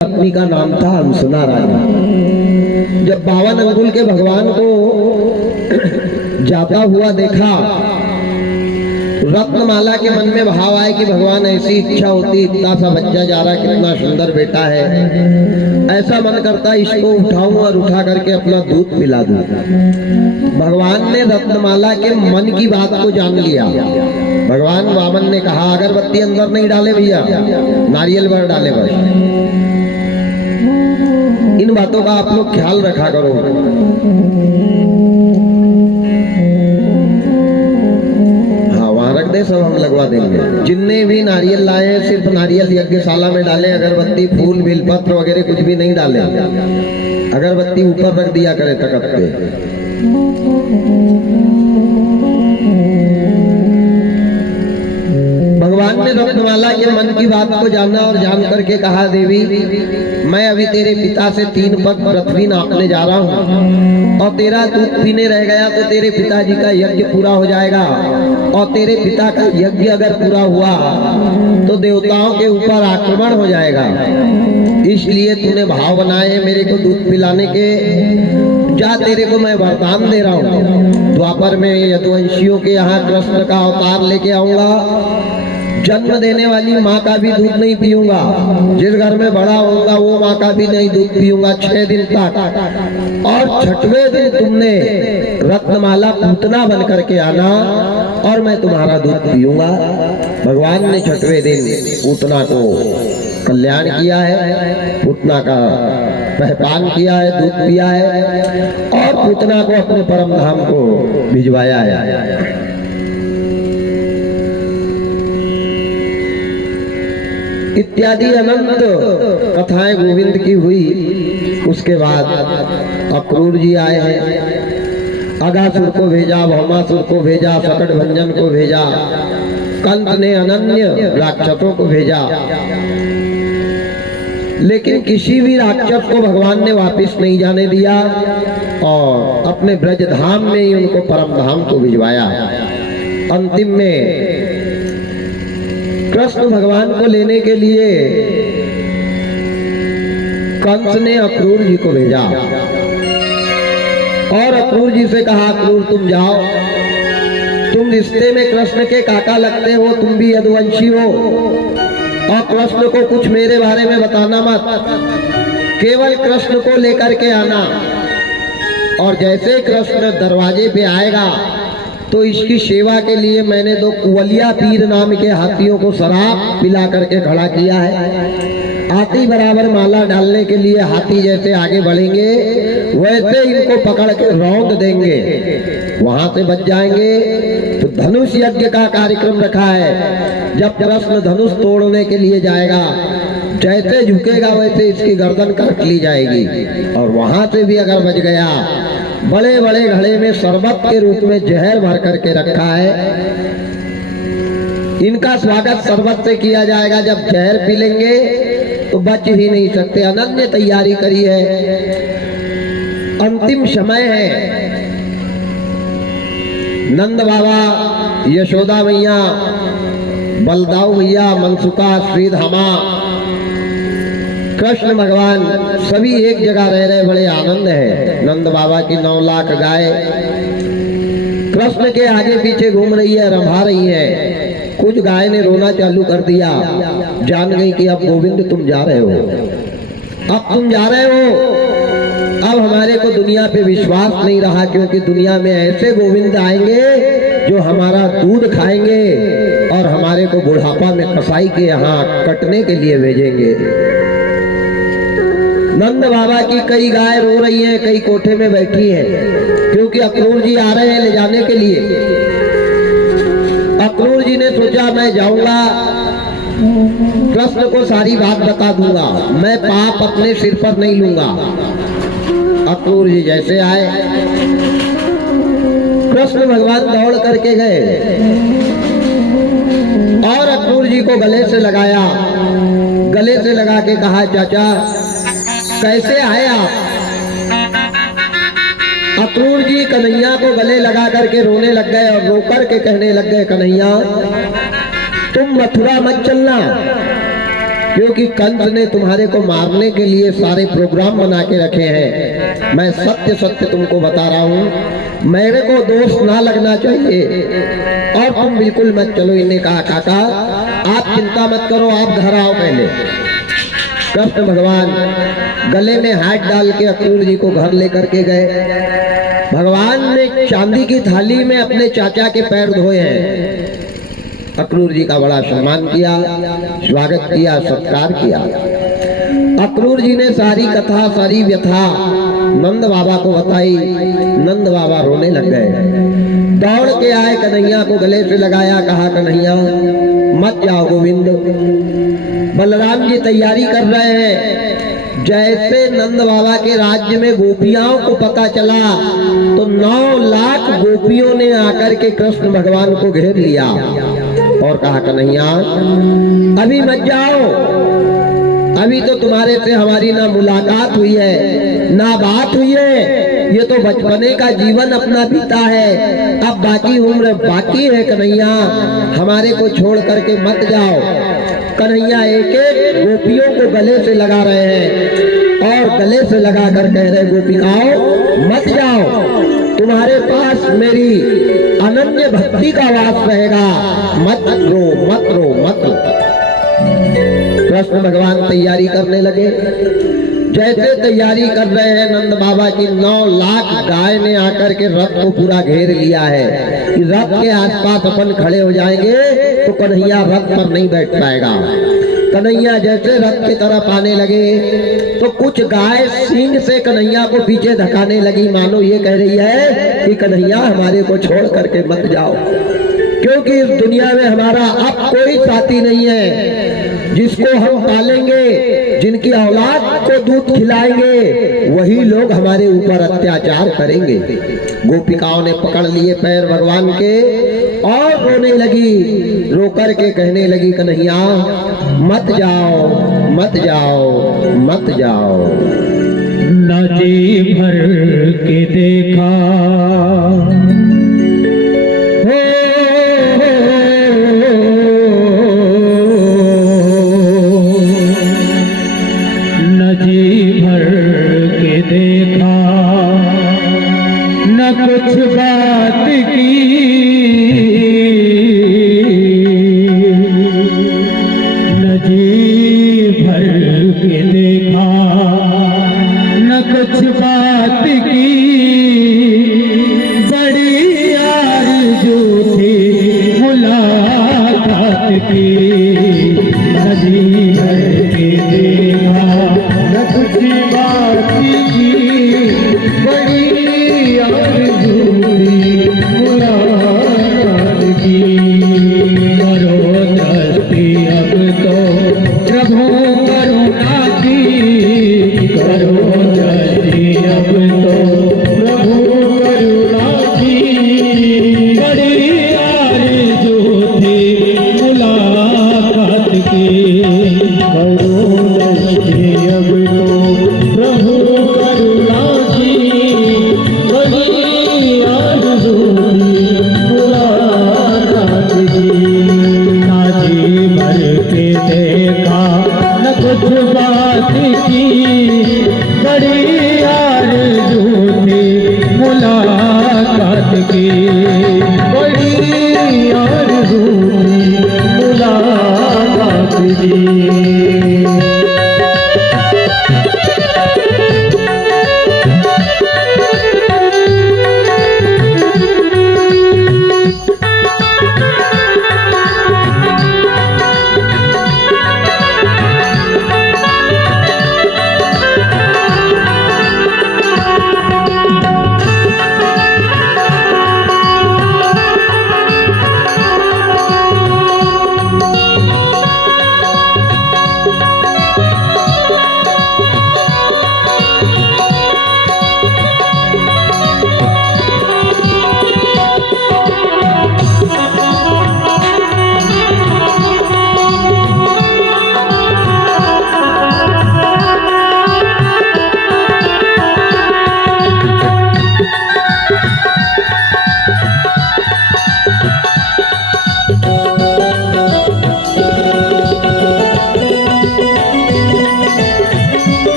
पत्नी का नाम था अंसुना रानी। जब 52 अंगुल के भगवान को जाता हुआ देखा, रत्नमाला के मन में भाव आए कि भगवान ऐसी इच्छा होती, इतना सा बच्चा जा रहा, कितना सुंदर बेटा है, ऐसा मन करता इसको उठाऊं और उठा करके अपना दूध पिला दूं। भगवान ने रत्नमाला के मन की बात को जान लिया। भगवान वामन ने कहा अगरबत्ती अंदर नहीं डाले भैया, नारियल भर डाले बस। इन बातों का आप लोग ख्याल रखा करो। हाँ वहां रख दे, सब हम लगवा देंगे। जिनने भी नारियल लाए सिर्फ नारियल यज्ञशाला में डाले, अगरबत्ती फूल बेलपत्र वगैरह कुछ भी नहीं डाले। अगरबत्ती ऊपर रख दिया करे तख्त पे। भगवान ने रत्नमाला के मन की बात को जाना और जान करके कहा देवी मैं अभी तेरे पिता से 3 पग पृथ्वी नापने जा रहा हूँ, और तेरा दूध पीने रह गया तो तेरे पिताजी का यज्ञ पूरा हो जाएगा, और तेरे पिता का यज्ञ अगर पूरा हुआ तो देवताओं के ऊपर आक्रमण हो जाएगा। इसलिए तूने भाव बनाए मेरे को दूध पिलाने के, जा तेरे को मैं वरदान दे रहा हूँ। द्वापर में यदुवंशियों के यहाँ कृष्ण का अवतार लेके आऊंगा, जन्म देने वाली माँ का भी दूध नहीं पीऊंगा, जिस घर में बड़ा होगा वो माँ का भी नहीं दूध पीऊंगा 6 दिन तक, और 6वें दिन तुमने रत्नमाला पूतना बन करके आना और मैं तुम्हारा दूध पीऊंगा। भगवान ने 6वें दिन पूतना को कल्याण किया है, पूतना का पहपान किया है, दूध पिया है और पूतना को अपने परम धाम को भिजवाया है। इत्यादि अनंत कथाएं गोविंद की हुई। उसके बाद अक्रूर जी आए हैं, अगासुर को भेजा, भौमासुर को भेजा, सकट भंजन को भेजा, कंस ने अनन्य राक्षसों को भेजा, लेकिन किसी भी राक्षस को भगवान ने वापस नहीं जाने दिया और अपने ब्रज धाम में ही उनको परम धाम को भिजवाया। अंतिम में कृष्ण भगवान को लेने के लिए कंस ने अक्रूर जी को भेजा और अक्रूर जी से कहा अक्रूर तुम जाओ, तुम रिश्ते में कृष्ण के काका लगते हो, तुम भी यदुवंशी हो, और कृष्ण को कुछ मेरे बारे में बताना मत, केवल कृष्ण को लेकर के आना, और जैसे कृष्ण दरवाजे पे आएगा तो इसकी सेवा के लिए मैंने 2 कुवलिया पीर नाम के हाथियों को शराब पिला करके खड़ा किया है। हाथी बराबर माला डालने के लिए हाथी जैसे आगे बढ़ेंगे वैसे इनको पकड़ के रौंद देंगे, वहां से बच जाएंगे। तो धनुष यज्ञ का कार्यक्रम रखा है, जब कृष्ण धनुष तोड़ने के लिए जाएगा जैसे झुकेगा वैसे इसकी गर्दन काट ली जाएगी, और वहां से भी अगर बच गया, बड़े बड़े घड़े में शरबत के रूप में जहर भर करके रखा है, इनका स्वागत शरबत से किया जाएगा। जब जहर पी लेंगे तो बच ही नहीं सकते। अनन्य तैयारी करी है, अंतिम समय है। नंद बाबा, यशोदा मैया, बलदाऊ मैया, मनसुका, श्रीधामा, कृष्ण भगवान सभी एक जगह रह रहे, बड़े आनंद है। नंद बाबा की 9 लाख गाय कृष्ण के आगे पीछे घूम रही है, रंभा रही है। कुछ गाय ने रोना चालू कर दिया, जान गई कि अब गोविंद तुम जा रहे हो, अब तुम जा रहे हो। अब हमारे को दुनिया पे विश्वास नहीं रहा, क्योंकि दुनिया में ऐसे गोविंद आएंगे जो हमारा दूध खाएंगे और हमारे को बुढ़ापा में कसाई के यहाँ कटने के लिए भेजेंगे। नंद बाबा की कई गाय रो रही हैं, कई कोठे में बैठी हैं, क्योंकि अक्रूर जी आ रहे हैं ले जाने के लिए। अक्रूर जी ने सोचा मैं जाऊंगा, कृष्ण को सारी बात बता दूंगा, मैं पाप अपने सिर पर नहीं लूंगा। अक्रूर जी जैसे आए, कृष्ण भगवान दौड़ करके गए और अक्रूर जी को गले से लगाया, गले से लगा के कहा चाचा कैसे आए आप। अक्रूर जी कन्हैया को गले लगा करके रोने लग गए और रो करके कहने लग गए कन्हैया तुम मथुरा मत चलना, क्योंकि कंस ने तुम्हारे को मारने के लिए सारे प्रोग्राम बना के रखे हैं। मैं सत्य सत्य तुमको बता रहा हूँ, मेरे को दोष ना लगना चाहिए और तुम बिल्कुल मत चलो। इन्हें कहा काका आप चिंता मत करो, आप घर आओ पहले। कृष्ण भगवान गले में हाथ डाल के अक्रूर जी को घर लेकर के गए। भगवान ने चांदी की थाली में अपने चाचा के पैर धोए हैं। अक्रूर जी का बड़ा सम्मान किया, स्वागत किया, सत्कार किया। अक्रूर जी ने सारी कथा सारी व्यथा नंद बाबा को बताई। नंद बाबा रोने लग गए। दौड़ के आए, कन्हैया को गले से लगाया, कहा कन्हैया मत जाओ गोविंद। बलराम जी तैयारी कर रहे हैं। जैसे नंद बाबा के राज्य में गोपियाओं को पता चला तो 9 लाख गोपियों ने आकर के कृष्ण भगवान को घेर लिया और कहा कन्हैया अभी मत जाओ, अभी तो तुम्हारे से हमारी ना मुलाकात हुई है ना बात हुई है। ये तो बचपने का जीवन अपना बीता है, अब बाकी उम्र बाकी है। कन्हैया हमारे को छोड़ करके मत जाओ। कन्हैया एक एक गोपियों को गले से लगा रहे हैं और गले से लगा कर कह रहे गोपिकाओं मत जाओ, तुम्हारे पास मेरी अनन्य भक्ति का वास रहेगा, मत रो मत रो मत रो। कृष्ण भगवान तैयारी करने लगे। जैसे तैयारी कर रहे हैं नंद बाबा की 9 लाख गाय ने आकर के रथ को पूरा घेर लिया है। रथ के आसपास अपन खड़े हो जाएंगे तो कन्हैया रथ पर नहीं बैठ पाएगा। कन्हैया जैसे रथ की तरफ आने लगे तो कुछ गाय सींग से कन्हैया को पीछे धकाने लगी, मानो ये कह रही है कि कन्हैया हमारे को छोड़ करके मत जाओ, क्योंकि इस दुनिया में हमारा अब कोई साथी नहीं है जिसको हम पालेंगे, जिनकी औलाद को दूध खिलाएंगे, वही लोग हमारे ऊपर अत्याचार करेंगे। गोपिकाओं ने पकड़ लिए पैर भगवान के और रोने लगी। रो कर के कहने लगी कन्हैया मत जाओ मत जाओ मत जाओ। न जी भर के देखा कुछ बात की, न जी भर के देखा न कुछ बात की, बड़ी आरज़ू थी मुलाकात की। न जी भर के देखा न कुछ बात की, बड़ी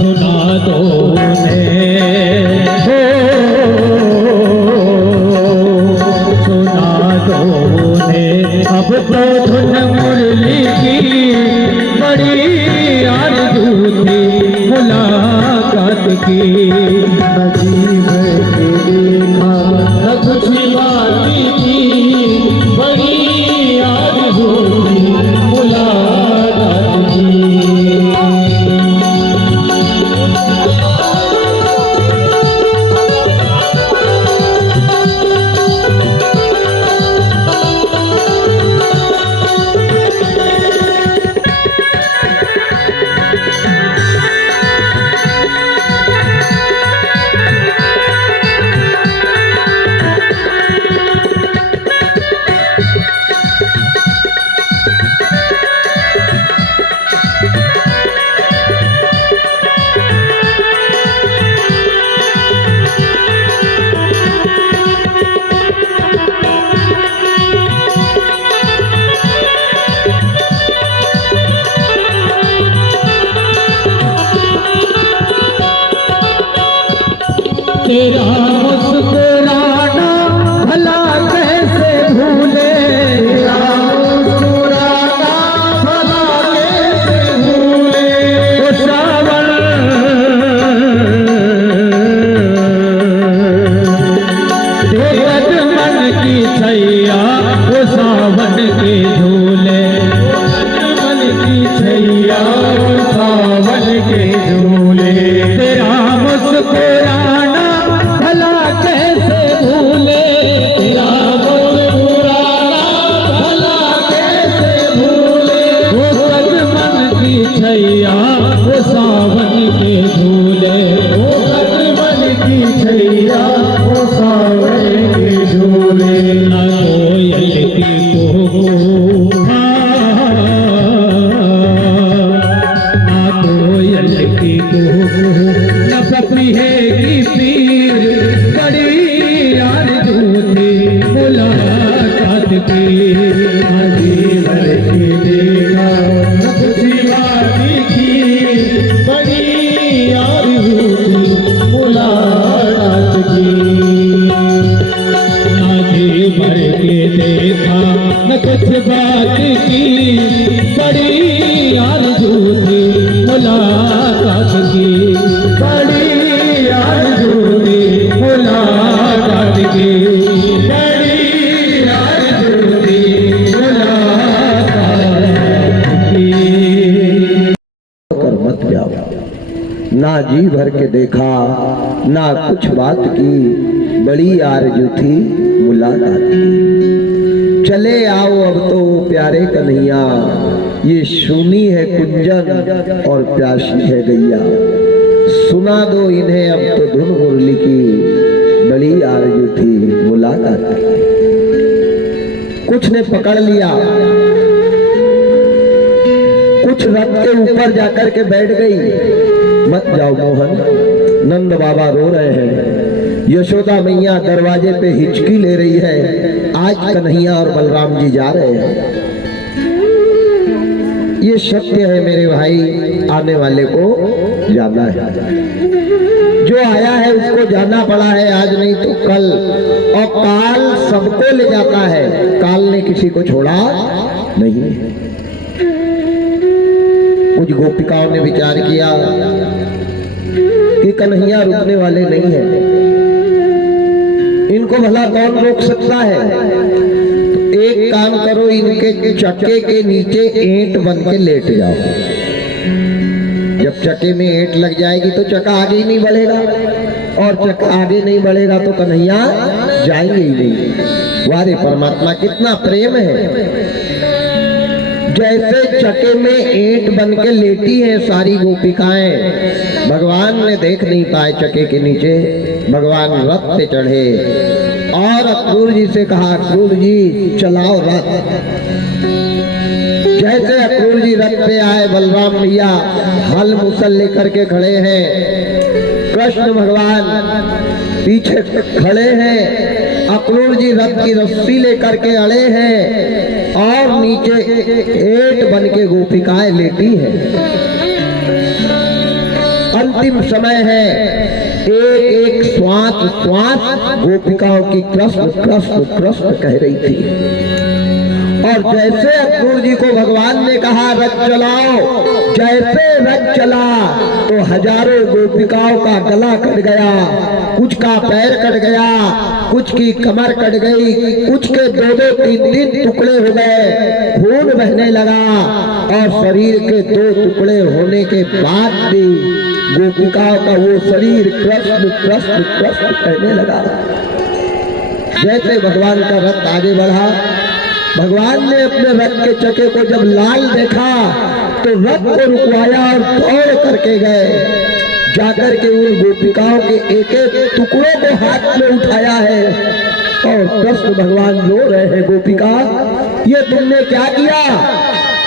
सुना दो उन्हें, हो सुना दो उन्हें। अब तो धुन मुरली की बड़ी आरज़ू थी मुलाकात की। नदी भर के देखा न कुछ बाकी थी, बड़ी आरज़ू थी मुलाकात की। तेरा मुस्कुराना भला कैसे भूले, तेरा मुस्कुराना भला कैसे भूले। ओ सावन देखत मन की छैया, वो सावन के झूले, मन की छैया वो सावन के झूले। तेरा मुस्कुराना भला कैसे भूले, तेरा मुस्कुराना भला कैसे भूले। वो सज मन की छैया वो सावन के झूले, वो सज मन की छैया वो सावन के झूले। ना कोयल की कुहू, ना कोयल की कुहू, न पपीहे की पीर, बड़ी आरज़ू थी मुलाकात की। नदी भर के देखा न कुछ बाकी थी, बड़ी आरज़ू थी मुलाकात की। नदी भर के देखा न कुछ बात की, बड़ी आरज़ू थी मुलाकात की, बड़ी आरज़ू थी मुलाकात की, बड़ी आरज़ू थी मुलाकात की। कर मत जाओ, ना जी भर के देखा ना कुछ बात की, बड़ी आरज़ू थी मुलाकात की। चले आओ अब तो प्यारे कन्हैया, ये सुनी है कुंजन और प्यासी है गैया। सुना दो इन्हें अब तो धुन मुरली की, बड़ी आरज़ू थी मुलाकात की। कुछ ने पकड़ लिया, कुछ रथ के ऊपर जाकर के बैठ गई। मत जाओ मोहन, नंद बाबा रो रहे हैं, यशोदा मैया दरवाजे पे हिचकी ले रही है, आज कन्हैया और बलराम जी जा रहे हैं। ये सत्य है मेरे भाई, आने वाले को जाना है, जो आया है उसको जाना पड़ा है, आज नहीं तो कल। और काल सबको ले जाता है, काल ने किसी को छोड़ा नहीं। कुछ गोपिकाओं ने विचार किया कि कन्हैया रुकने वाले नहीं है, इनको भला कौन रोक सकता है। तो एक काम करो, इनके चक्के के नीचे ईंट बन के लेट जाओ। जब चक्के में ईंट लग जाएगी तो चक्का आगे ही नहीं बढ़ेगा, और चक्का आगे नहीं बढ़ेगा तो कन्हैया जाएंगे ही नहीं। वारे परमात्मा कितना प्रेम है। जैसे चक्के में ईंट बन के लेटी है सारी गोपिकाएं, भगवान ने देख नहीं पाए चक्के के नीचे। भगवान रथ पे चढ़े और अक्रूर जी से कहा, अक्रूर जी चलाओ रथ। जैसे अक्रूर जी रथ पे आए, बलराम भैया हल मुसल लेकर के खड़े हैं, कृष्ण भगवान पीछे खड़े हैं, अक्रूर जी रथ की रस्सी लेकर के अड़े हैं और नीचे ईंट बन के गोपिकाएं लेटी हैं। अंतिम समय है, एक एक श्वास श्वास गोपिकाओं की कृष्ण कृष्ण कृष्ण कह रही थी। और जैसे अक्रूर जी को भगवान ने कहा रथ चलाओ, जैसे रथ चला तो हजारों गोपिकाओं का गला कट गया, कुछ का पैर कट गया, कुछ की कमर कट गई, कुछ के दो दो तीन तीन टुकड़े हो गए, खून बहने लगा। और शरीर के दो टुकड़े होने के बाद भी गोपिकाओं का वो शरीर कृष्ण कृष्ण कृष्ण कहने लगा। जैसे भगवान का रथ आगे बढ़ा, भगवान ने अपने रथ के चक्के को जब लाल देखा तो रथ को रुकवाया और दौड़ करके गए, जाकर के उन गोपिकाओं के एक एक टुकड़ों को हाथ में उठाया है। और कृष्ण भगवान रो रहे हैं, गोपिका ये तुमने क्या किया,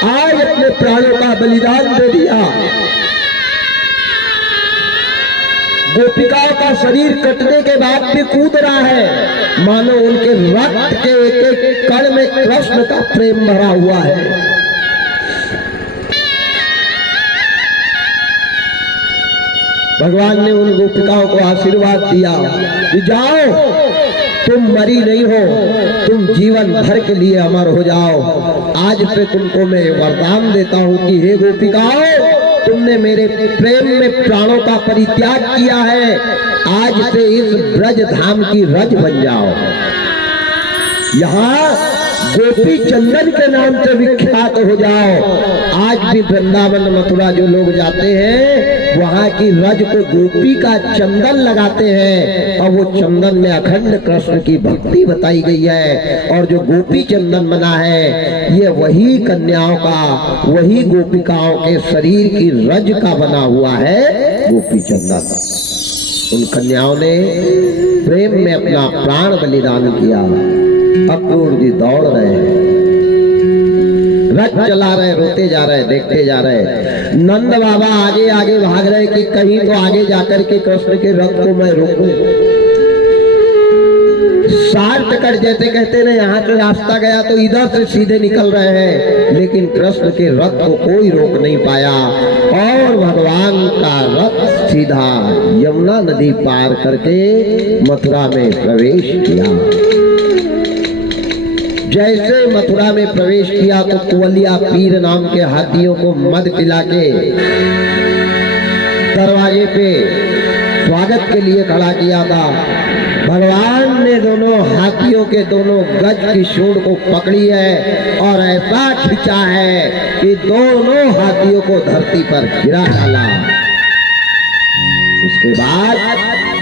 आज अपने प्राणों का बलिदान दे दिया। गोपिकाओं का शरीर कटने के बाद भी कूद रहा है, मानो उनके रक्त के एक एक कण में कृष्ण का प्रेम भरा हुआ है। भगवान ने उन गोपिकाओं को आशीर्वाद दिया कि जाओ, तुम मरी नहीं हो, तुम जीवन भर के लिए अमर हो जाओ। आज पे तुमको मैं वरदान देता हूं कि हे गोपिकाओं, तुमने मेरे प्रेम में प्राणों का परित्याग किया है, आज से इस ब्रज धाम की रज बन जाओ। यहाँ गोपी चंदन के नाम से विख्यात हो जाओ। आज भी वृंदावन मथुरा जो लोग जाते हैं, वहाँ की रज को गोपी का चंदन लगाते हैं, और वो चंदन में अखंड कृष्ण की भक्ति बताई गई है। और जो गोपी चंदन बना है, ये वही कन्याओं का, वही गोपिकाओं के शरीर की रज का बना हुआ है गोपी चंदन। उन कन्याओं ने प्रेम में अपना प्राण बलिदान किया। अक्रूर जी दौड़ रहे हैं, रथ चला रहे, रोते जा रहे, देखते जा रहे। नंद बाबा आगे आगे भाग रहे कि कहीं तो आगे जाकर के कृष्ण के रथ को मैं रोकूं। सार टिकट जैसे कहते ना, यहाँ से रास्ता गया तो इधर से सीधे निकल रहे हैं, लेकिन कृष्ण के रथ को कोई रोक नहीं पाया। और भगवान का रथ सीधा यमुना नदी पार करके मथुरा में प्रवेश किया। जैसे मथुरा में प्रवेश किया तो कुवलिया पीर नाम के हाथियों को मद पिला के दरवाजे पे स्वागत के लिए खड़ा किया था। भगवान ने दोनों हाथियों के दोनों गज की सूंड को पकड़ी है और ऐसा खींचा है कि दोनों हाथियों को धरती पर गिरा डाला। उसके बाद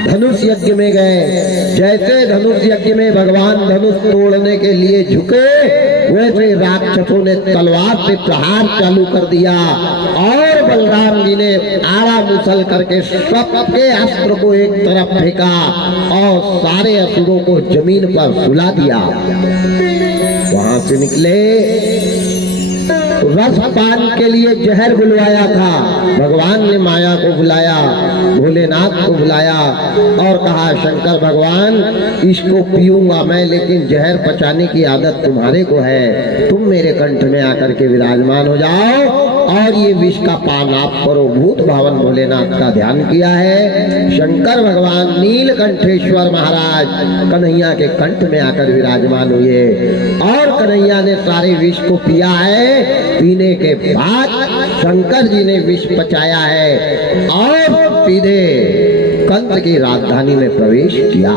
धनुष यज्ञ में गए। जैसे धनुष यज्ञ में भगवान धनुष तोड़ने के लिए झुके, वैसे राक्षसों ने तलवार से प्रहार चालू कर दिया और बलराम जी ने आड़ा मुसल करके सबके अस्त्र को एक तरफ फेंका और सारे असुरों को जमीन पर सुला दिया। वहां से निकले, रस पान के लिए जहर बुलवाया था। भगवान ने माया को बुलाया, भोलेनाथ को बुलाया और कहा, शंकर भगवान इसको पीऊंगा मैं, लेकिन जहर पचाने की आदत तुम्हारे को है, तुम मेरे कंठ में आकर के विराजमान हो जाओ और ये विष का पान आप करो। भूत भावन भोलेनाथ का ध्यान किया है। शंकर भगवान नीलकंठेश्वर महाराज कन्हैया के कंठ में आकर विराजमान हुए और कन्हैया ने सारे विष को पिया है। पीने के बाद शंकर जी ने विष पचाया है और सीधे कंस की राजधानी में प्रवेश किया।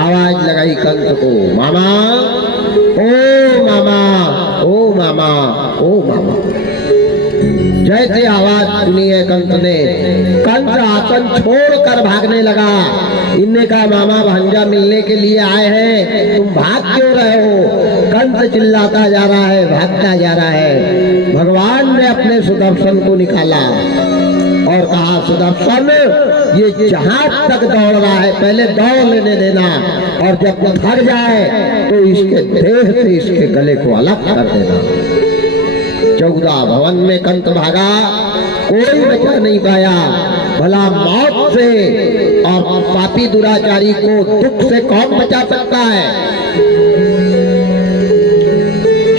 आवाज लगाई कंस को, मामा ओ मामा, ओ मामा, ओ मामा। जैसे आवाज सुनी है कंस ने, कंस आसन छोड़कर भागने लगा। इनने कहा, मामा भांजा मिलने के लिए आए हैं, तुम भाग क्यों रहे हो? कंस चिल्लाता जा रहा है, भागता जा रहा है। भगवान ने अपने सुदर्शन को निकाला और कहा, सुदर्शन ये जहां तक दौड़ रहा है पहले दौड़ लेने देना, और जब वो थक जाए तो इसके देह से इसके गले को अलग कर देना। 14 भवन में कंस भागा, कोई बचा नहीं पाया। भला मौत से और पापी दुराचारी को दुख से कौन बचा सकता है?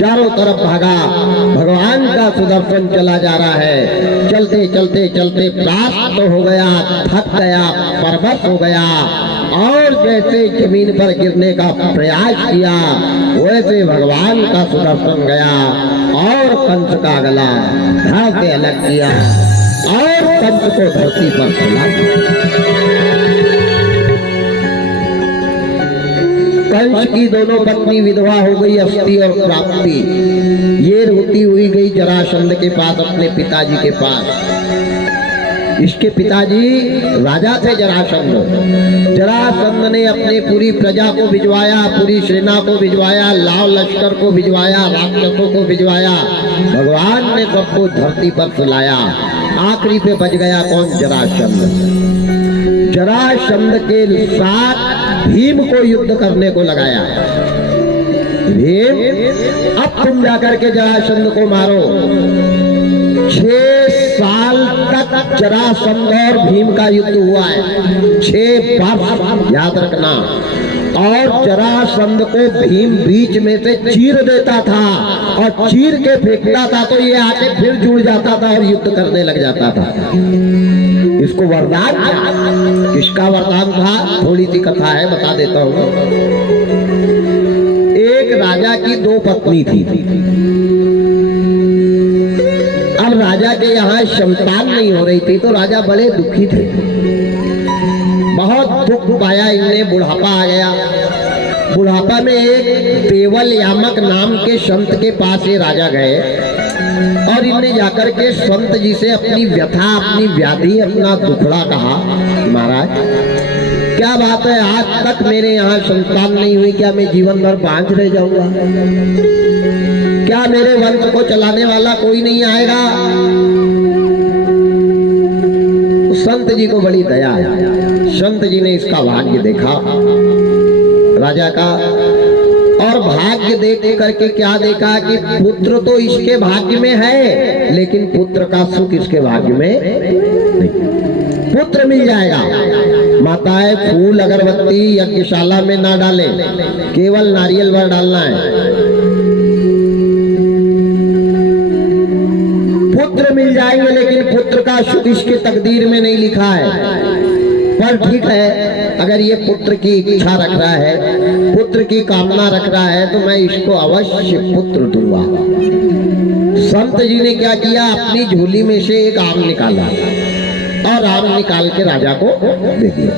चारों तरफ भागा, भगवान का सुदर्शन चला जा रहा है। चलते चलते चलते प्राप्त हो गया, थक गया, परवश हो गया और जैसे जमीन पर गिरने का प्रयास किया वैसे भगवान का सुदर्शन गया और कंस का गला धड़ से अलग किया और कंस को धरती पर फैला। कंस की दोनों पत्नी विधवा हो गई, अस्थि और प्राप्ति। ये रोती हुई गई जरासंध के पास, अपने पिताजी के पास। इसके पिताजी राजा थे जरासंध। जरासंध ने अपनी पूरी प्रजा को भिजवाया, पूरी सेना को भिजवाया, लाव लश्कर को भिजवाया, राक्षसों को भिजवाया। भगवान ने सबको धरती पर फैलाया। आखिरी पे बच गया कौन? जरासंध। जरासंध के साथ भीम को युद्ध करने को लगाया। भीम, अब तुम जाकर के जरासंध को मारो। 6 साल तक जरासंध और भीम का युद्ध हुआ है। 6 वर्ष याद रखना। और जरासंध को भीम बीच में से चीर देता था और चीर के फेंकता था तो ये आके फिर जुड़ जाता था और युद्ध करने लग जाता था। इसको वरदान था। किसका वरदान था? थोड़ी सी कथा है, बता देता हूँ। एक राजा की 2 पत्नी थी। अब राजा के यहाँ संतान नहीं हो रही थी तो राजा बड़े दुखी थे। बहुत दुख पाया इनने। बुढ़ापा आ गया। बुढ़ापा में एक देवल यामक नाम के संत के पास ये राजा गए और इनने जाकर के संत जी से अपनी व्यथा, अपनी व्याधि, अपना दुखड़ा कहा। महाराज, क्या बात है, आज तक मेरे यहाँ संतान नहीं हुई, क्या मैं जीवन भर बांझ रह जाऊंगा? क्या मेरे वंश को चलाने वाला कोई नहीं आएगा? संत जी को बड़ी दया है। संत जी ने इसका भाग्य देखा राजा का, और भाग्य देख करके क्या देखा कि पुत्र तो इसके भाग्य में है लेकिन पुत्र का सुख इसके भाग्य में नहीं। पुत्र मिल जाएगा। माताएं फूल अगरबत्ती यज्ञशाला में ना डालें, केवल नारियल भर डालना है। पुत्र मिल जाएंगे लेकिन पुत्र का सुख इसके तकदीर में नहीं लिखा है। पर ठीक है, अगर ये पुत्र की इच्छा रख रहा है, पुत्र की कामना रख रहा है तो मैं इसको अवश्य पुत्र दूंगा। संत जी ने क्या किया? अपनी झोली में से एक आम निकाला और आम निकाल के राजा को दे दिया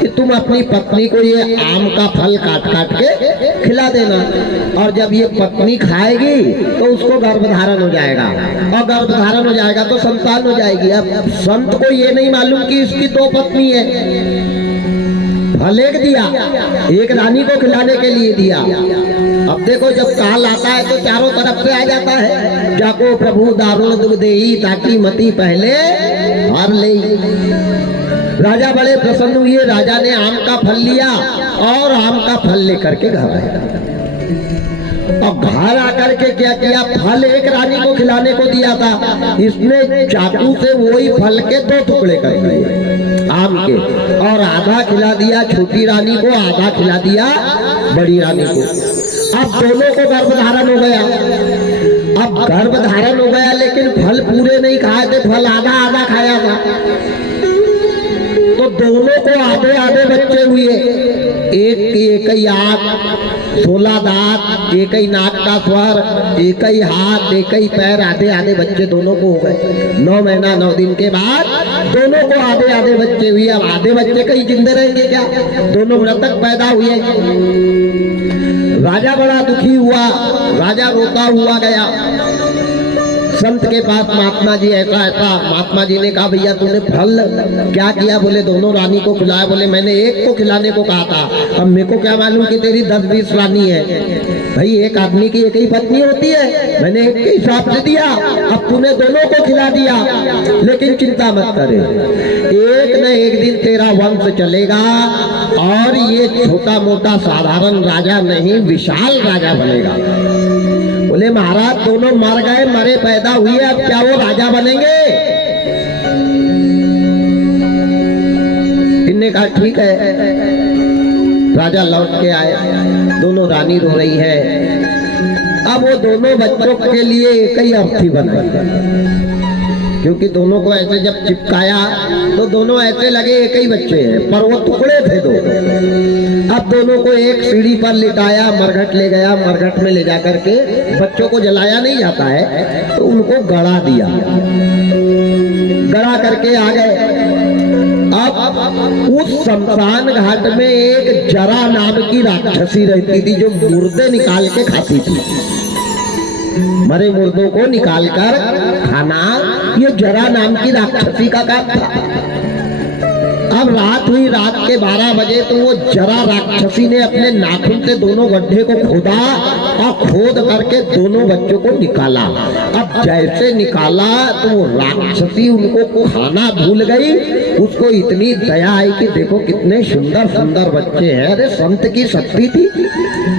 कि तुम अपनी पत्नी को ये आम का फल काट काट के खिला देना, और जब ये पत्नी खाएगी तो उसको गर्भधारण हो जाएगा, और गर्भधारण हो जाएगा तो संतान हो जाएगी। अब संत को ये नहीं मालूम कि इसकी 2 पत्नी है। फल एक दिया, एक रानी को खिलाने के लिए दिया। अब देखो, जब काल आता है तो चारों तरफ से आ जाता है, जाको प्रभु दारुण दुख देई ताकि मती पहले हार ले। राजा बड़े प्रसन्न हुए। राजा ने आम का फल लिया और आम का फल लेकर के घर आया, और घर आकर के क्या किया? फल एक रानी को खिलाने को दिया था, इसने चाकू से वही फल के 2 टुकड़े कर दिए आम के, और आधा खिला दिया छोटी रानी को, आधा खिला दिया बड़ी रानी को। अब दोनों को गर्भधारण हो गया। अब गर्भधारण हो गया लेकिन फल पूरे नहीं खाए थे, फल आधा आधा खाया था, तो दोनों को आधे आधे बच्चे हुए। एक की एक ही आंख, 16 दांत, एक ही नाक का स्वर, एक ही हाथ, एक ही पैर, आधे आधे बच्चे दोनों को हो गए। 9 महीना 9 दिन के बाद दोनों को आधे आधे बच्चे हुए। अब आधे बच्चे कहीं जिंदे रहेंगे क्या? दोनों मृतक पैदा हुए। राजा बड़ा दुखी हुआ। राजा रोता हुआ गया संत के पास। महात्मा जी ऐसा ऐसा। महात्मा जी ने कहा, भैया तूने फल क्या किया? बोले दोनों रानी को खिलाया। बोले मैंने एक को खिलाने को कहा था, अब मेरे को क्या मालूम कि तेरी 10-20 रानी है। भाई, एक आदमी की एक ही पत्नी होती है, मैंने एक के हिसाब से दिया, अब तूने दोनों को खिला दिया। लेकिन चिंता मत करे, एक न एक दिन तेरा वंश चलेगा और ये छोटा मोटा साधारण राजा नहीं, विशाल राजा बनेगा। बोले महाराज, दोनों मर गए, मरे पैदा हुए, अब क्या वो राजा बनेंगे? इनने कहा ठीक है। राजा लौट के आए, दोनों रानी रो रही है। अब वो दोनों बच्चों के लिए एक ही अर्थी बनाई, क्योंकि दोनों को ऐसे जब चिपकाया तो दोनों ऐसे लगे एक ही बच्चे हैं, पर वो टुकड़े थे दो। अब दोनों को एक सीढ़ी पर लिटाया, मरघट ले गया, मरघट में ले जा करके, बच्चों को जलाया नहीं जाता है तो उनको गड़ा दिया, गड़ा करके आ गए। अब उस शमशान घाट में एक जरा नाम की राक्षसी रहती थी जो मुर्दे निकाल के खाती थी, मरे मुर्दों को निकालकर खाना, ये जरा नाम की राक्षसी का काम था। अब रात हुई, रात के 12 बजे तो वो जरा राक्षसी ने अपने नाखून से दोनों गड्ढे को खोदा और खोद करके दोनों बच्चों को निकाला। अब जैसे निकाला तो वो राक्षसी उनको खाना भूल गई, उसको इतनी दया आई कि देखो कितने सुंदर सुंदर बच्चे हैं। अरे संत की शक्ति थी,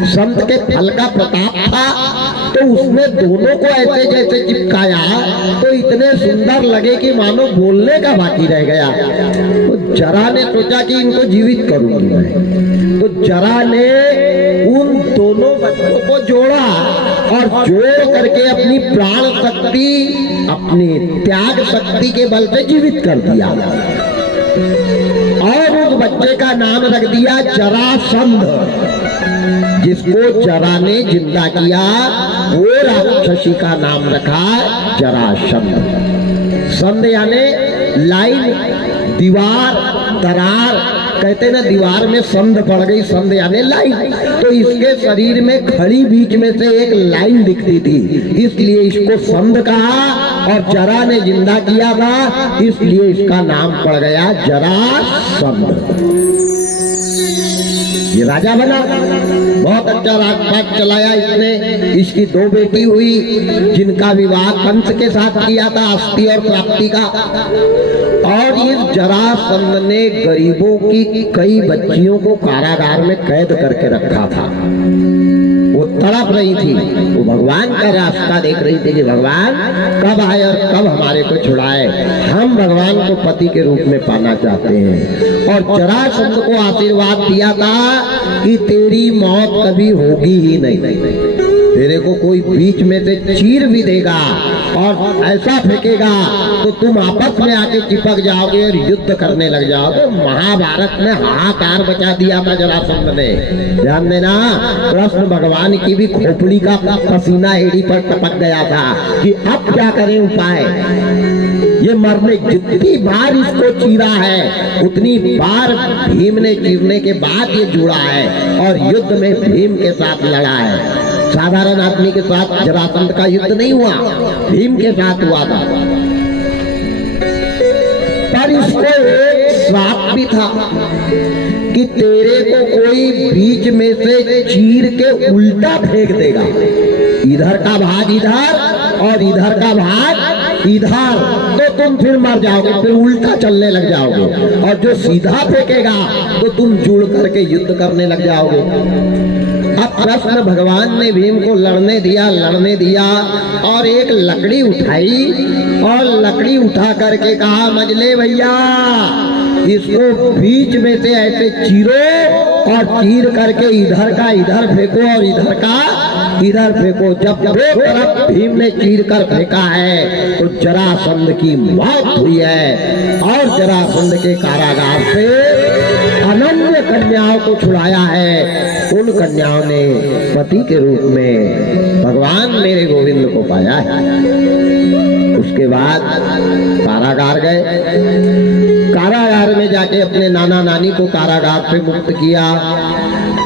संत के फल का प्रताप था, तो उसने दोनों को ऐसे जैसे चिपकाया तो इतने सुंदर लगे कि मानो बोलने का बाकी रह गया। तो जरा ने सोचा कि इनको जीवित करूंगी मैं, तो जरा ने उन दोनों बच्चों को जोड़ा और जोड़ करके अपनी प्राण शक्ति, अपनी त्याग शक्ति के बल से जीवित कर दिया और उस बच्चे का नाम रख दिया जरासंध। जिसको जरा ने जिंदा किया वो राक्षसी का नाम रखा जरासंध। संध यानी लाइन, दीवार, दरार, कहते ना दीवार में संध पड़ गई, संध यानी लाइन। तो इसके शरीर में खड़ी बीच में से एक लाइन दिखती थी, इसलिए इसको संध कहा, और जरा ने जिंदा किया था इसलिए इसका नाम पड़ गया जरासंध। ये राजा बना, बहुत अच्छा राजपाट चलाया इसने। इसकी 2 बेटी हुई जिनका विवाह कंस के साथ किया था, अस्थि और प्राप्ति का। और इस जरासंध ने गरीबों की कई बच्चियों को कारागार में कैद करके रखा था। वो तड़प रही थी, वो भगवान का रास्ता देख रही थी कि भगवान कब आए और कब हमारे को छुड़ाए, हम भगवान को पति के रूप में पाना चाहते हैं। और जरासंध को आशीर्वाद दिया था कि तेरी मौत कभी होगी ही नहीं, तेरे को कोई बीच में से चीर भी देगा और ऐसा फेंकेगा तो तुम आपस में आके चिपक जाओगे और युद्ध करने लग जाओगे। महाभारत में हाहाकार बचा दिया था जरासंध ने। ध्यान देना, कृष्ण भगवान की भी खोपड़ी का पसीना एड़ी पर टपक गया था कि अब क्या करें उपाय। ये मरने, जितनी बार इसको चीरा है उतनी बार भीम ने चीरने के बाद ये जुड़ा है और युद्ध में भीम के साथ लड़ा है। साधारण आदमी के साथ जरासंध का युद्ध नहीं हुआ, भीम के साथ हुआ था। पर इसको एक श्राप भी था कि तेरे को कोई बीच में से चीर के उल्टा फेंक देगा, इधर का भाग इधर और इधर का भाग इधर, तो तुम फिर मर जाओगे, फिर उल्टा चलने लग जाओगे। और जो सीधा फेंकेगा तो तुम जुड़ करके युद्ध करने लग जाओगे। अब कृष्ण भगवान ने भीम को लड़ने दिया और एक लकड़ी उठाई और लकड़ी उठा करके कहा, मजले भैया इसको बीच में से ऐसे चीरो और चीर करके इधर का इधर फेंको और इधर का इधर फेंको। जब 2 तरफ भीम ने चीर कर फेंका है तो जरासंध की मौत हुई है और जरासंध के कारागार से अनन्य कन्याओं को छुड़ाया है। उन कन्याओं ने पति के रूप में भगवान मेरे गोविंद को पाया है। उसके बाद कारागार गए, कारागार में जाके अपने नाना नानी को कारागार से मुक्त किया।